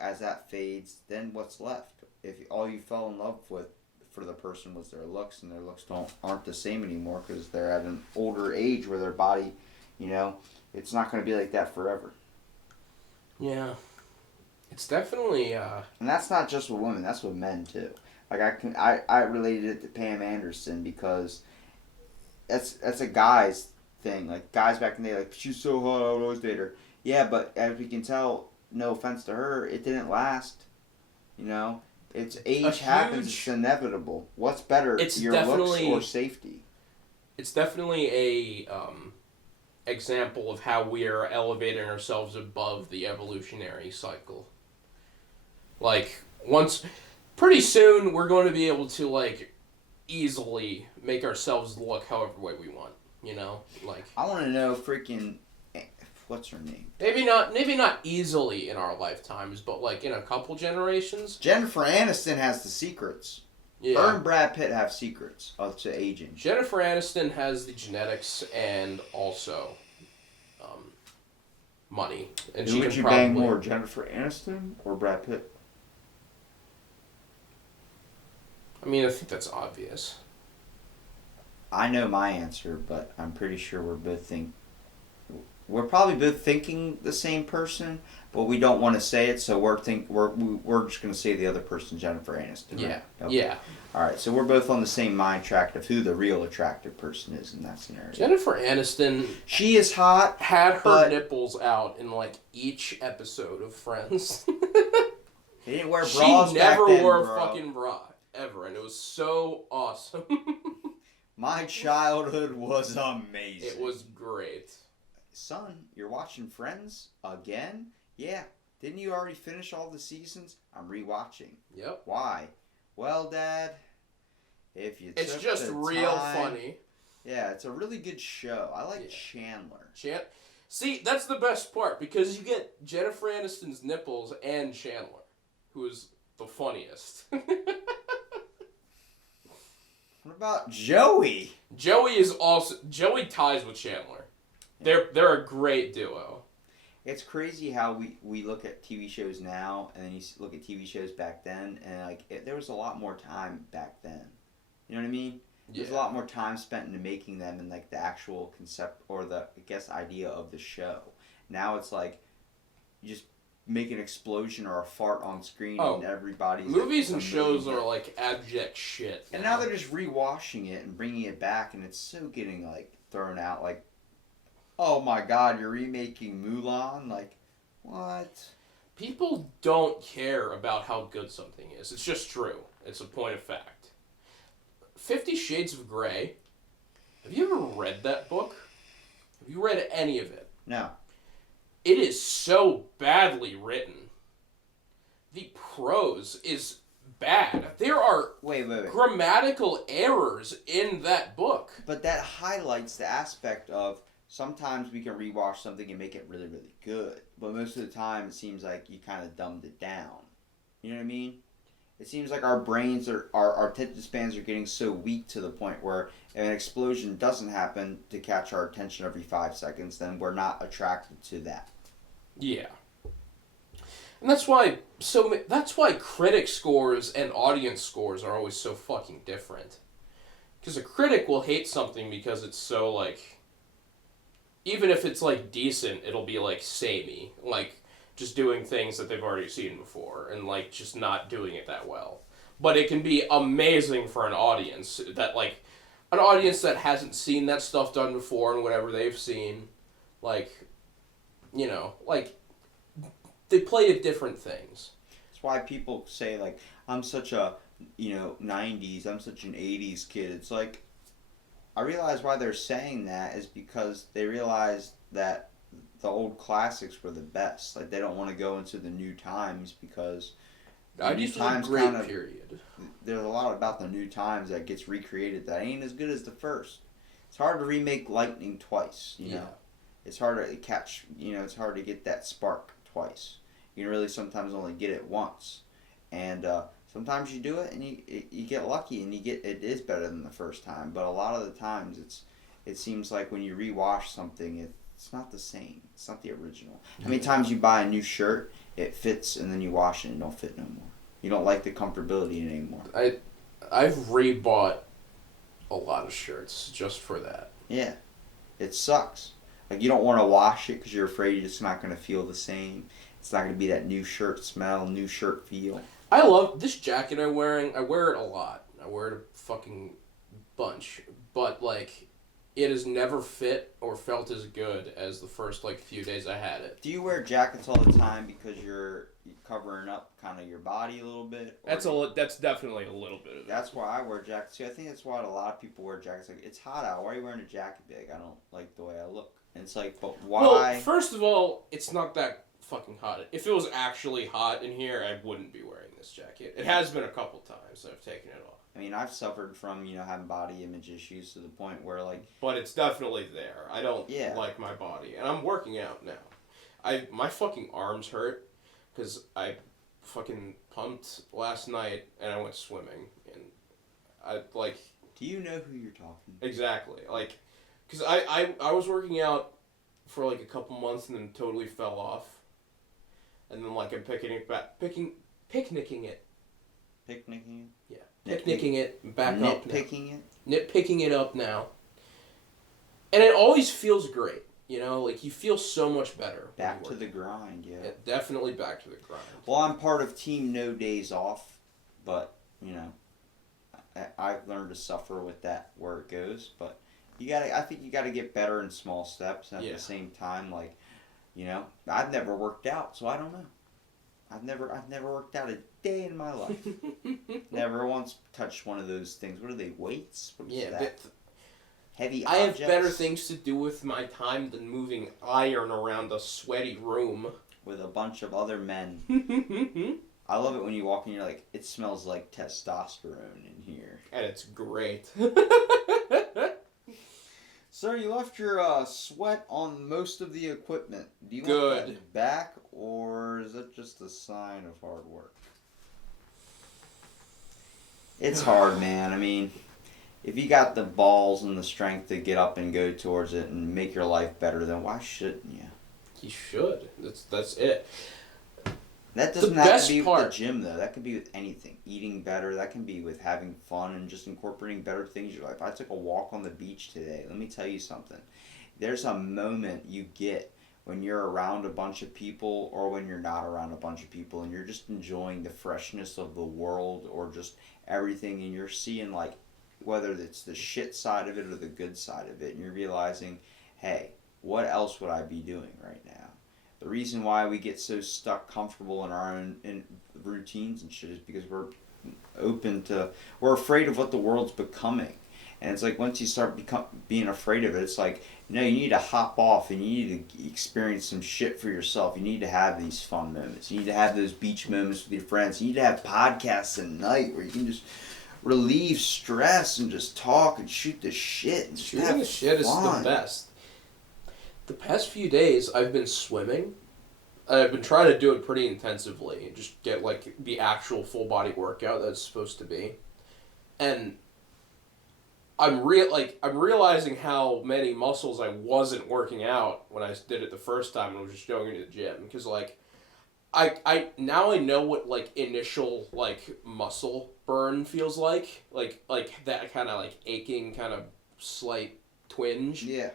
As that fades, then what's left? If all you fell in love with for the person was their looks, and their looks aren't the same anymore because they're at an older age where their body, it's not going to be like that forever. Yeah, it's definitely. And that's not just with women; that's with men too. Like I related it to Pam Anderson because that's a guy's thing. Like guys back in the day, like she's so hot, I would always date her. Yeah, but as we can tell. No offense to her, it didn't last. It's age happens. It's inevitable. What's better, your looks or safety? It's definitely a example of how we are elevating ourselves above the evolutionary cycle. Like pretty soon, we're going to be able to like easily make ourselves look however way we want. Like I want to know freaking. What's her name? Maybe not easily in our lifetimes, but like in a couple generations. Jennifer Aniston has the secrets. Yeah. Her and Brad Pitt have secrets to aging. Jennifer Aniston has the genetics and also money. And who would you bang more, Jennifer Aniston or Brad Pitt? I mean, I think that's obvious. I know my answer, but I'm pretty sure we're probably both thinking the same person, but we don't want to say it, so we're just going to say the other person, Jennifer Aniston. Yeah. Right? Okay. Yeah. All right, so we're both on the same mind track of who the real attractive person is in that scenario. Jennifer Aniston. She is hot. Had her nipples out in like each episode of Friends. They didn't wear bras. She never wore a fucking bra ever, and it was so awesome. My childhood was amazing. It was great. Son, you're watching Friends again? Yeah. Didn't you already finish all the seasons? I'm rewatching. Yep. Why? Well, Dad, if you it's just real funny. Yeah, it's a really good show. I like Chandler. See, that's the best part because you get Jennifer Aniston's nipples and Chandler, who is the funniest. What about Joey? Joey ties with Chandler. They're a great duo. It's crazy how we look at TV shows now and then you look at TV shows back then and there was a lot more time back then. You know what I mean? There's a lot more time spent into making them and like the actual concept or the idea of the show. Now it's like you just make an explosion or a fart on screen and everybody's movies and shows are like abject shit. And now they're just rewashing it and bringing it back and it's so getting like thrown out like. Oh my God! You're remaking Mulan. Like, What? People don't care about how good something is. It's just true. It's a point of fact. 50 Shades of Grey. Have you ever read that book? Have you read any of it? No. It is so badly written. The prose is bad. There are Wait. grammatical errors in that book. But that highlights the aspect of sometimes we can rewatch something and make it really, really good. But most of the time, it seems like you kind of dumbed it down. You know what I mean? It seems like our brains our attention spans are getting so weak to the point where if an explosion doesn't happen to catch our attention every 5 seconds, then we're not attracted to that. Yeah. And that's why critic scores and audience scores are always so fucking different. Because a critic will hate something because it's so, like, even if it's, like, decent, it'll be, like, samey. Like, just doing things that they've already seen before and, like, just not doing it that well. But it can be amazing for an audience that, like, an audience that hasn't seen that stuff done before and whatever they've seen, like, you know, like, they play at different things. That's why people say, like, I'm such a, 90s, I'm such an 80s kid. It's like, I realize why they're saying that is because they realize that the old classics were the best. Like, they don't want to go into the new times because The new times great kind of, period. There's a lot about the new times that gets recreated that ain't as good as the first. It's hard to remake lightning twice, you know. It's hard to catch, it's hard to get that spark twice. You can really sometimes only get it once. And sometimes you do it and you get lucky and it is better than the first time. But a lot of the times it seems like when you rewatch something, it's not the same. It's not the original. How many times you buy a new shirt, it fits, and then you wash it and it don't fit no more. You don't like the comfortability in it anymore. I've rebought a lot of shirts just for that. Yeah. It sucks. Like, you don't want to wash it because you're afraid it's not going to feel the same. It's not going to be that new shirt smell, new shirt feel. I love this jacket I'm wearing. I wear it a lot. I wear it a fucking bunch. But, like, it has never fit or felt as good as the first, like, few days I had it. Do you wear jackets all the time because you're covering up kind of your body a little bit? That's definitely a little bit of it. That's why I wear jackets too. I think that's why a lot of people wear jackets. Like, it's hot out. Why are you wearing a jacket big? I don't like the way I look. And it's like, but why? Well, first of all, it's not that fucking hot. If it was actually hot in here, I wouldn't be wearing this jacket. It has been a couple times that I've taken it off. I mean, I've suffered from, having body image issues to the point where, like... But it's definitely there. I don't like my body. And I'm working out now. My fucking arms hurt because I fucking pumped last night and I went swimming. And I, like... Do you know who you're talking to? Exactly. Like, because I was working out for, like, a couple months and then totally fell off. And then, like, I'm picnicking it. Picnicking it? Yeah. Picnicking it back up now. Nitpicking it up now. And it always feels great. Like, you feel so much better. Back to the grind, yeah. Definitely back to the grind. Well, I'm part of Team No Days Off, but, I've learned to suffer with that where it goes. But I think you gotta get better in small steps. And at the same time, like, I've never worked out, so I don't know. I've never worked out a day in my life. Never once touched one of those things. What are they, weights? What is that? Heavy objects? I have better things to do with my time than moving iron around a sweaty room. With a bunch of other men. I love it when you walk in and you're like, it smells like testosterone in here. And it's great. Sir, you left your sweat on most of the equipment. Do you want that back, or is it just a sign of hard work? It's hard, man. I mean, if you got the balls and the strength to get up and go towards it and make your life better, then why shouldn't you? You should. That's it. That doesn't have to be with the gym, though. That could be with anything. Eating better. That can be with having fun and just incorporating better things in your life. I took a walk on the beach today. Let me tell you something. There's a moment you get when you're around a bunch of people or when you're not around a bunch of people and you're just enjoying the freshness of the world or just everything, and you're seeing, like, whether it's the shit side of it or the good side of it, and you're realizing, hey, what else would I be doing right now? The reason why we get so stuck comfortable in our own routines and shit is because we're we're afraid of what the world's becoming. And it's like once you start being afraid of it, it's like, you need to hop off and you need to experience some shit for yourself. You need to have these fun moments. You need to have those beach moments with your friends. You need to have podcasts at night where you can just relieve stress and just talk and shoot the shit. And Shooting the shit is the best. The past few days, I've been swimming. I've been trying to do it pretty intensively and just get like the actual full body workout that it's supposed to be. And I'm realizing how many muscles I wasn't working out when I did it the first time and was just going to the gym, because like I now I know what like initial like muscle burn feels like that kind of like aching kind of slight twinge. Yeah.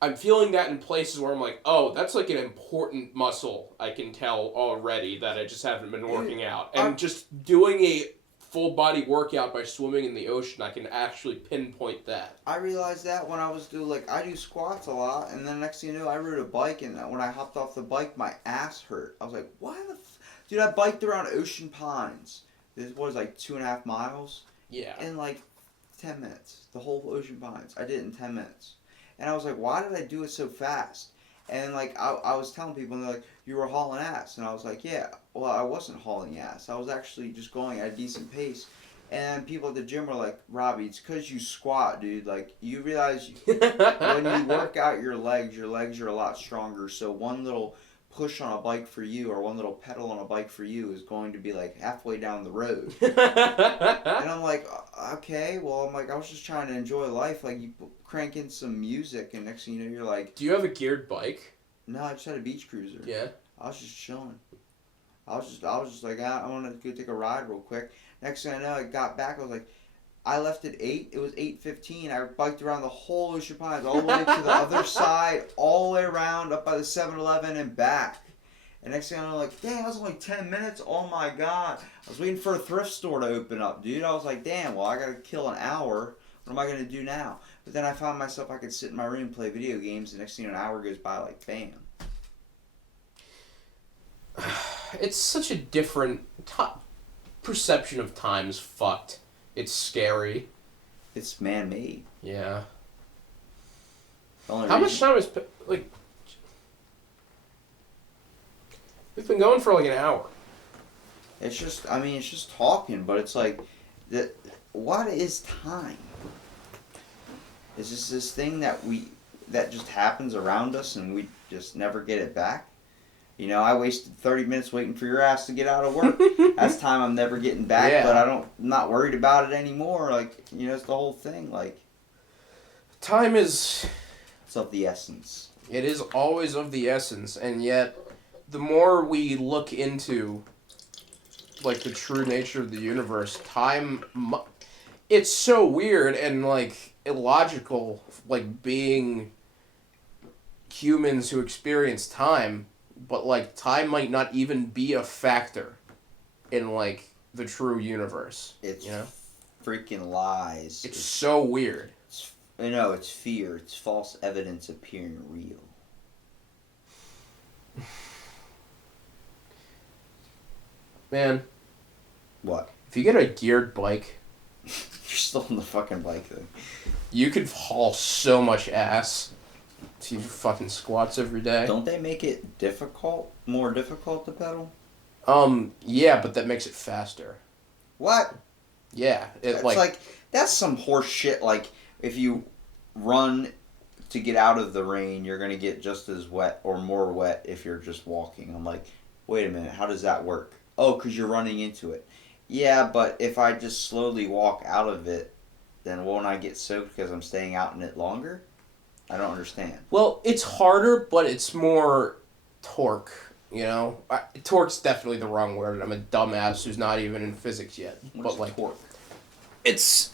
I'm feeling that in places where I'm like, oh, that's like an important muscle I can tell already that I just haven't been working out. And just doing a full body workout by swimming in the ocean, I can actually pinpoint that. I realized that when I was I do squats a lot, and then next thing you know, I rode a bike, and when I hopped off the bike, my ass hurt. I was like, why the dude, I biked around Ocean Pines. This was like 2.5 miles. Yeah. In like 10 minutes. The whole Ocean Pines. I did it in 10 minutes. And I was like, why did I do it so fast? And like I was telling people, and they're like, you were hauling ass. And I was like, yeah, well, I wasn't hauling ass. I was actually just going at a decent pace. And people at the gym were like, Robbie, it's because you squat, dude. Like, you realize when you work out your legs are a lot stronger. So one little push on a bike for you or one little pedal on a bike for you is going to be like halfway down the road. And I'm like, okay, well, I'm like, I was just trying to enjoy life. Like, you crank in some music, and next thing you know, you're like... Do you have a geared bike? No, I just had a beach cruiser. Yeah? I was just chilling. I was just like, I want to go take a ride real quick. Next thing I know, I got back, I was like, I left at 8, it was 8:15, I biked around the whole Ocean Pines, all the way to the other side, all the way around, up by the 7-Eleven and back. And next thing I know, I'm like, dang, that was only 10 minutes, oh my god. I was waiting for a thrift store to open up, dude. I was like, damn, well, I gotta kill an hour, what am I gonna do now? But then I found myself, I could sit in my room and play video games, and next thing you know, an hour goes by like, bam. It's such a different perception of time's fucked. It's scary. It's man-made. Yeah. How much time is like? We've been going for like an hour. It's just talking, but it's like, what is time? Is this thing that just happens around us and we just never get it back? I wasted 30 minutes waiting for your ass to get out of work. That's time I'm never getting back, yeah. But I'm not worried about it anymore. Like, it's the whole thing. Like, time is... It's of the essence. It is always of the essence, and yet the more we look into, like, the true nature of the universe, time... It's so weird and, like, illogical, like, being humans who experience time... But, like, time might not even be a factor in, like, the true universe. It's freaking lies. It's so weird. It's fear. It's false evidence appearing real. Man. What? If you get a geared bike... You're still on the fucking bike, though. You could haul so much ass... to your fucking squats every day. Don't they make it more difficult to pedal? Yeah, but that makes it faster. What? Yeah. It's like, that's some horse shit. Like, if you run to get out of the rain, you're going to get just as wet or more wet if you're just walking. I'm like, wait a minute, how does that work? Oh, because you're running into it. Yeah, but if I just slowly walk out of it, then won't I get soaked because I'm staying out in it longer? I don't understand. Well, it's harder, but it's more torque, torque's definitely the wrong word. I'm a dumbass who's not even in physics yet. What's but, like, torque? It's...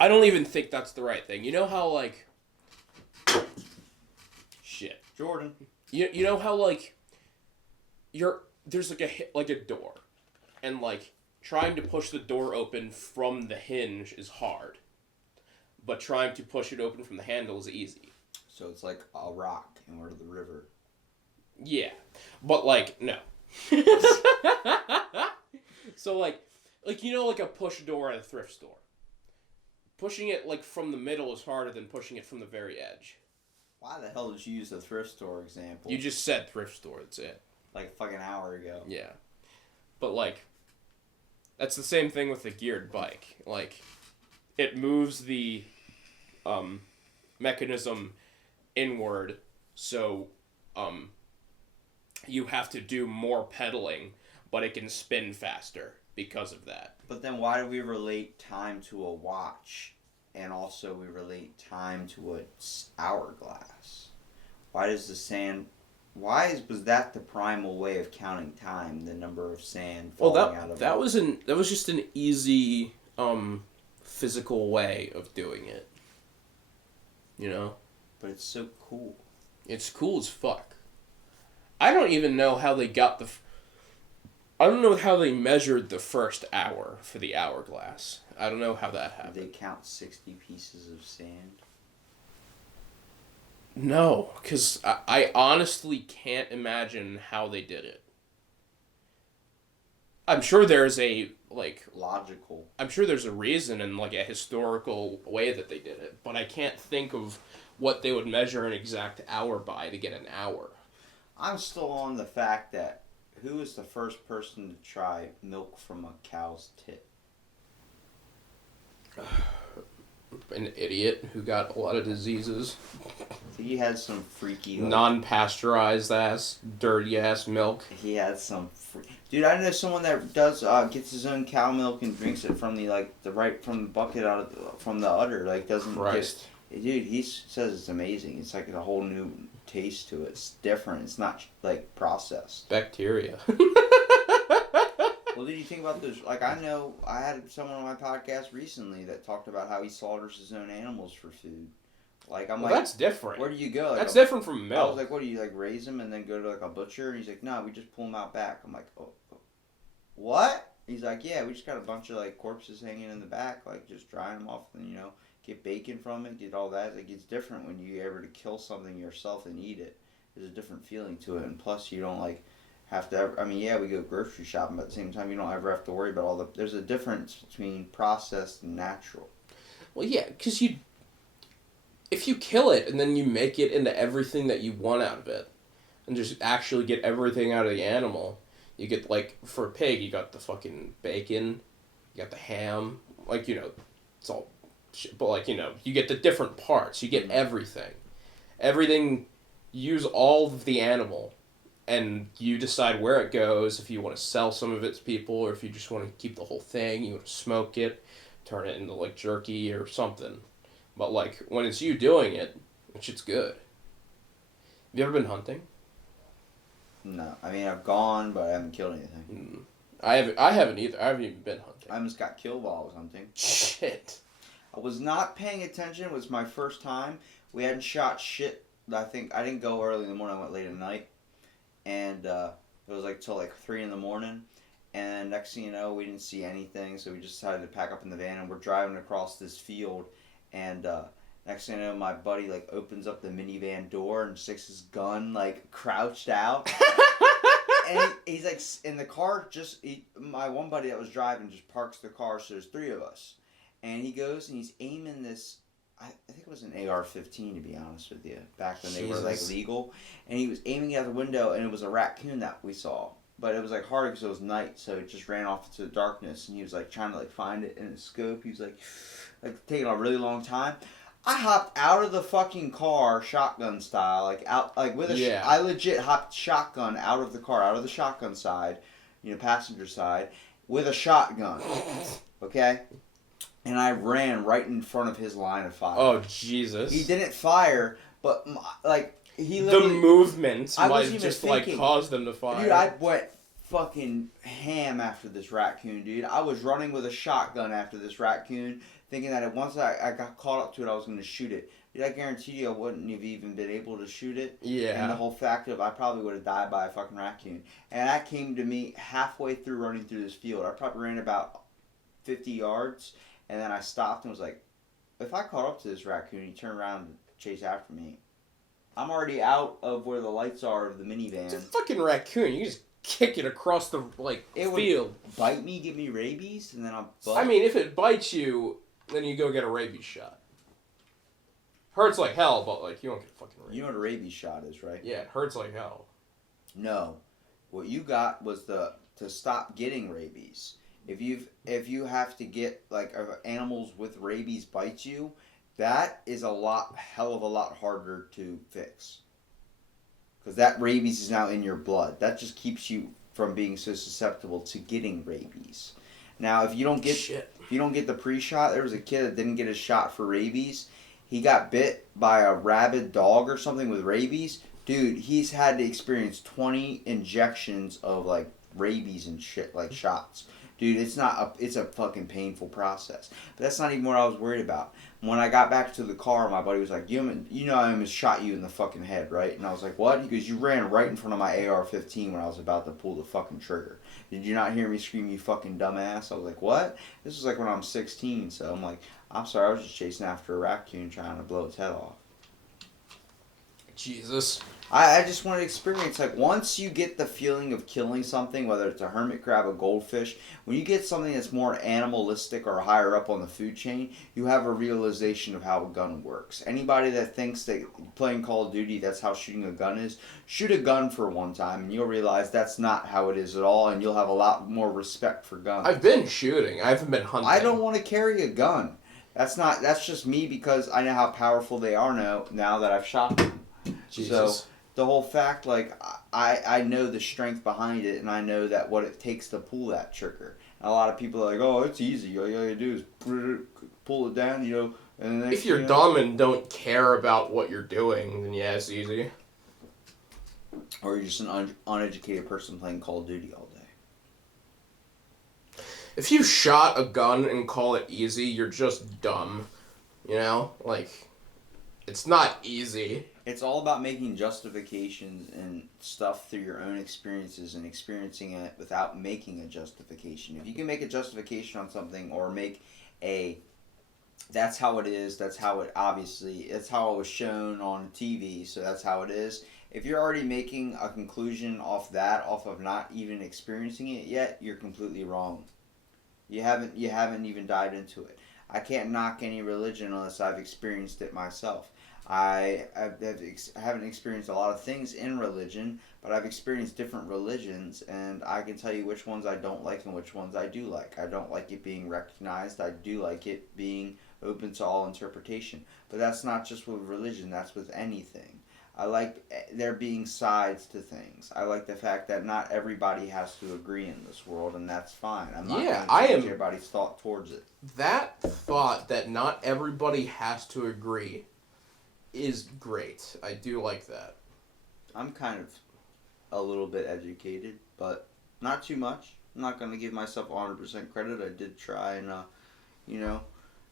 I don't even think that's the right thing. You know how, like... Shit. Jordan. You know how, like... There's, like a door. And, like, trying to push the door open from the hinge is hard. But trying to push it open from the handle is easy. So it's like a rock in the river. Yeah, but like no. So like you know, like a push door at a thrift store. Pushing it like from the middle is harder than pushing it from the very edge. Why the hell did you use the thrift store example? You just said thrift store. That's it. Like a fucking hour ago. Yeah, but like that's the same thing with the geared bike. Like it moves the mechanism inward, so you have to do more pedaling, but it can spin faster because of that. But then why do we relate time to a watch, and also we relate time to a hourglass? Why does the sand? Was that the primal way of counting time? The number of sand falling out of that was just an easy physical way of doing it. You know? But it's so cool. It's cool as fuck. I don't even know how they got I don't know how they measured the first hour for the hourglass. I don't know how that happened. Did they count 60 pieces of sand? No, because I honestly can't imagine how they did it. I'm sure there's a, like... Logical. I'm sure there's a reason and, like, a historical way that they did it, but I can't think of what they would measure an exact hour by to get an hour. I'm still on the fact that who was the first person to try milk from a cow's tit? An idiot who got a lot of diseases. He had some freaky... Like, non-pasteurized ass, dirty ass milk. He had some... Dude, I know someone that does gets his own cow milk and drinks it from the from the bucket from the udder. Like, doesn't... Christ. Dude, he says it's amazing. It's like a whole new taste to it. It's different. It's not, like, processed. Bacteria. Well, did you think about those? Like, I know I had someone on my podcast recently that talked about how he slaughters his own animals for food. Like, I'm like, that's different. Where do you go? Like, that's different from milk. I was like, what do you, like, raise them and then go to, like, a butcher? And he's like, no, we just pull them out back. I'm like, oh, what? He's like, yeah, we just got a bunch of, like, corpses hanging in the back, like, just drying them off and, get bacon from it, get all that. Like, it's different when you're able to kill something yourself and eat it. There's a different feeling to it. And plus, you don't, like, have to ever, we go grocery shopping, but at the same time, you don't ever have to worry about there's a difference between processed and natural. Well, yeah, because if you kill it and then you make it into everything that you want out of it, and just actually get everything out of the animal, you get, like, for a pig, you got the fucking bacon, you got the ham, like, it's all shit, but, like, you get the different parts, you get everything. Everything, you use all of the animal, and you decide where it goes, if you want to sell some of it to people, or if you just want to keep the whole thing, you want to smoke it, turn it into, like, jerky or something. But, like, when it's you doing it, shit's good. Have you ever been hunting? No. I've gone, but I haven't killed anything. I haven't either. I haven't even been hunting. I almost got killed while I was hunting. Shit. I was not paying attention. It was my first time. We hadn't shot shit. I think I didn't go early in the morning. I went late at night. And it was like till like 3 in the morning. And next thing you know, we didn't see anything. So we just decided to pack up in the van. And we're driving across this field. And next thing I know, my buddy like opens up the minivan door and sticks his gun like crouched out. And he's like in the car. My one buddy that was driving just parks the car. So there's 3 of us. And he goes and he's aiming this. I think it was an AR-15 to be honest with you. Back when they were like legal. And he was aiming out the window and it was a raccoon that we saw. But it was like hard because it was night, so it just ran off into the darkness. And he was like trying to like find it in his scope. He was like taking a really long time. I hopped out of the fucking car, shotgun style, like out, like with a. I legit hopped shotgun out of the car, out of the shotgun side, passenger side, with a shotgun. Okay, and I ran right in front of his line of fire. Oh Jesus! He didn't fire, but like he literally. The movement might just thinking, like cause them to fire. Dude, I went fucking ham after this raccoon, dude. I was running with a shotgun after this raccoon. Thinking that once I got caught up to it, I was going to shoot it. Dude, I guarantee you I wouldn't have even been able to shoot it. Yeah. And the whole fact of I probably would have died by a fucking raccoon. And that came to me halfway through running through this field. I probably ran about 50 yards. And then I stopped and was like, if I caught up to this raccoon, he turned around and chased after me. I'm already out of where the lights are of the It's a minivan. fucking raccoon. You just kick it across the It field. would bite me, give me rabies, and then I'm. I mean, if it bites you, then you go get a rabies shot. Hurts like hell, but like you don't get fucking rabies. You know what a rabies shot is, right? Yeah, it hurts like hell. No, what you got was to stop getting rabies. If you have to get like animals with rabies bite you, that is hell of a lot harder to fix. Because that rabies is now in your blood. That just keeps you from being so susceptible to getting rabies. Now, if you don't get the pre-shot, there was a kid that didn't get a shot for rabies. He got bit by a rabid dog or something with rabies. Dude, he's had to experience 20 injections of like rabies and shit, like shots. Dude, it's a fucking painful process. But that's not even what I was worried about. When I got back to the car, my buddy was like, you know I almost shot you in the fucking head, right? And I was like, what? He goes, you ran right in front of my AR-15 when I was about to pull the fucking trigger. Did you not hear me scream, you fucking dumbass? I was like, what? This was like when I'm 16, so I'm like, I'm sorry, I was just chasing after a raccoon trying to blow its head off. Jesus. I just want to experience, like, once you get the feeling of killing something, whether it's a hermit crab, a goldfish, when you get something that's more animalistic or higher up on the food chain, you have a realization of how a gun works. Anybody that thinks that playing Call of Duty, that's how shooting a gun is, shoot a gun for one time, and you'll realize that's not how it is at all, and you'll have a lot more respect for guns. I've been shooting. I haven't been hunting. I don't want to carry a gun. That's just me because I know how powerful they are now that I've shot them. Jesus. So the whole fact, like, I know the strength behind it, and I know that what it takes to pull that trigger. And a lot of people are like, oh, it's easy. All you gotta do is pull it down, you know. And If you're dumb and don't care about what you're doing, then yeah, it's easy. Or you're just an uneducated person playing Call of Duty all day. If you shot a gun and call it easy, you're just dumb. You know? Like, it's not easy. It's all about making justifications and stuff through your own experiences and experiencing it without making a justification. If you can make a justification on something or make that's how it is, that's how it was shown on TV, so that's how it is. If you're already making a conclusion off of not even experiencing it yet, you're completely wrong. You haven't even dived into it. I can't knock any religion unless I've experienced it myself. I haven't experienced a lot of things in religion, but I've experienced different religions, and I can tell you which ones I don't like and which ones I do like. I don't like it being recognized. I do like it being open to all interpretation. But that's not just with religion, that's with anything. I like there being sides to things. I like the fact that not everybody has to agree in this world, and that's fine. I'm not going to change everybody's thought towards it. That thought that not everybody has to agree is great. I do like that. I'm kind of a little bit educated, but not too much. I'm not going to give myself 100% credit. I did try, and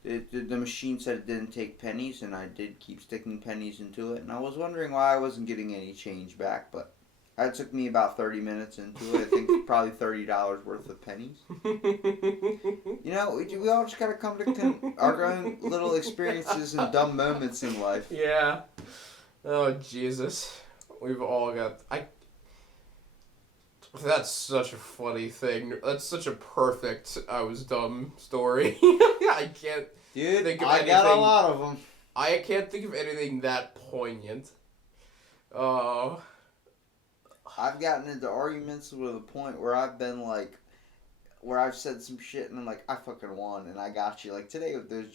the machine said it didn't take pennies, and I did keep sticking pennies into it, and I was wondering why I wasn't getting any change back, but it took me about 30 minutes into it. I think probably $30 worth of pennies. You know, we all just got to come to our own little experiences and dumb moments in life. Yeah. Oh, Jesus. We've all got... That's such a funny thing. That's such a perfect I was dumb story. I can't think of anything... got a lot of them. I can't think of anything that poignant. Oh... I've gotten into arguments with a point where I've been like, where I've said some shit and I'm like, I fucking won and I got you. Like today with those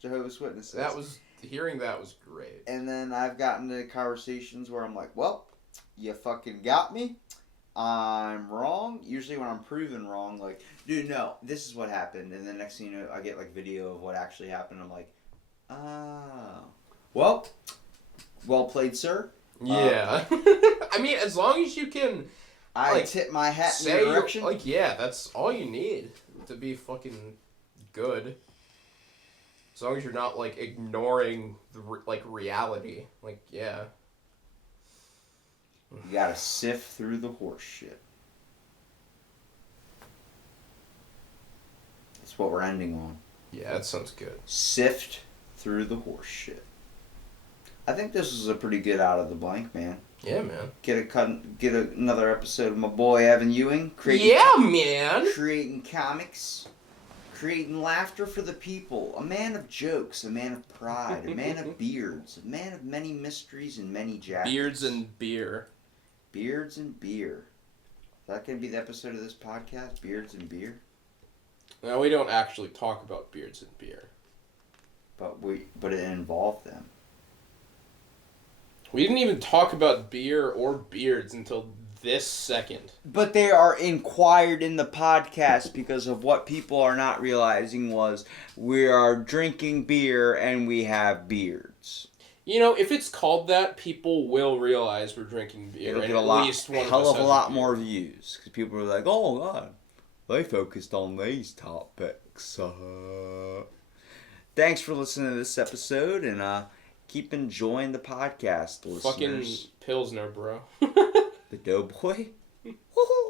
Jehovah's Witnesses. Hearing that was great. And then I've gotten into conversations where I'm like, well, you fucking got me. I'm wrong. Usually when I'm proven wrong, like, dude, no, this is what happened. And then next thing you know, I get like video of what actually happened. I'm like, oh. Well played, sir. Yeah. I mean, as long as you can... I tip my hat in your direction. Like, yeah, that's all you need to be fucking good. As long as you're not, like, ignoring, reality. Like, yeah. You gotta sift through the horse shit. That's what we're ending on. Yeah, that sounds good. Sift through the horse shit. I think this was a pretty good out of the blank, man. Yeah, man. Get another episode of my boy Evan Ewing. Man. Creating comics. Creating laughter for the people. A man of jokes. A man of pride. A man of beards. A man of many mysteries and many jackets. Beards and beer. Beards and beer. Is that going to be the episode of this podcast? Beards and beer? No, we don't actually talk about beards and beer. But it involved them. We didn't even talk about beer or beards until this second. But they are inquired in the podcast because of what people are not realizing was we are drinking beer and we have beards. You know, if it's called that, people will realize we're drinking beer. It'll and get at least one hell of a lot beer. more views because people are like, "Oh God, they focused on these topics." Thanks for listening to this episode and keep enjoying the podcast, listeners. Fucking Pilsner, bro. The Doughboy. Woohoo!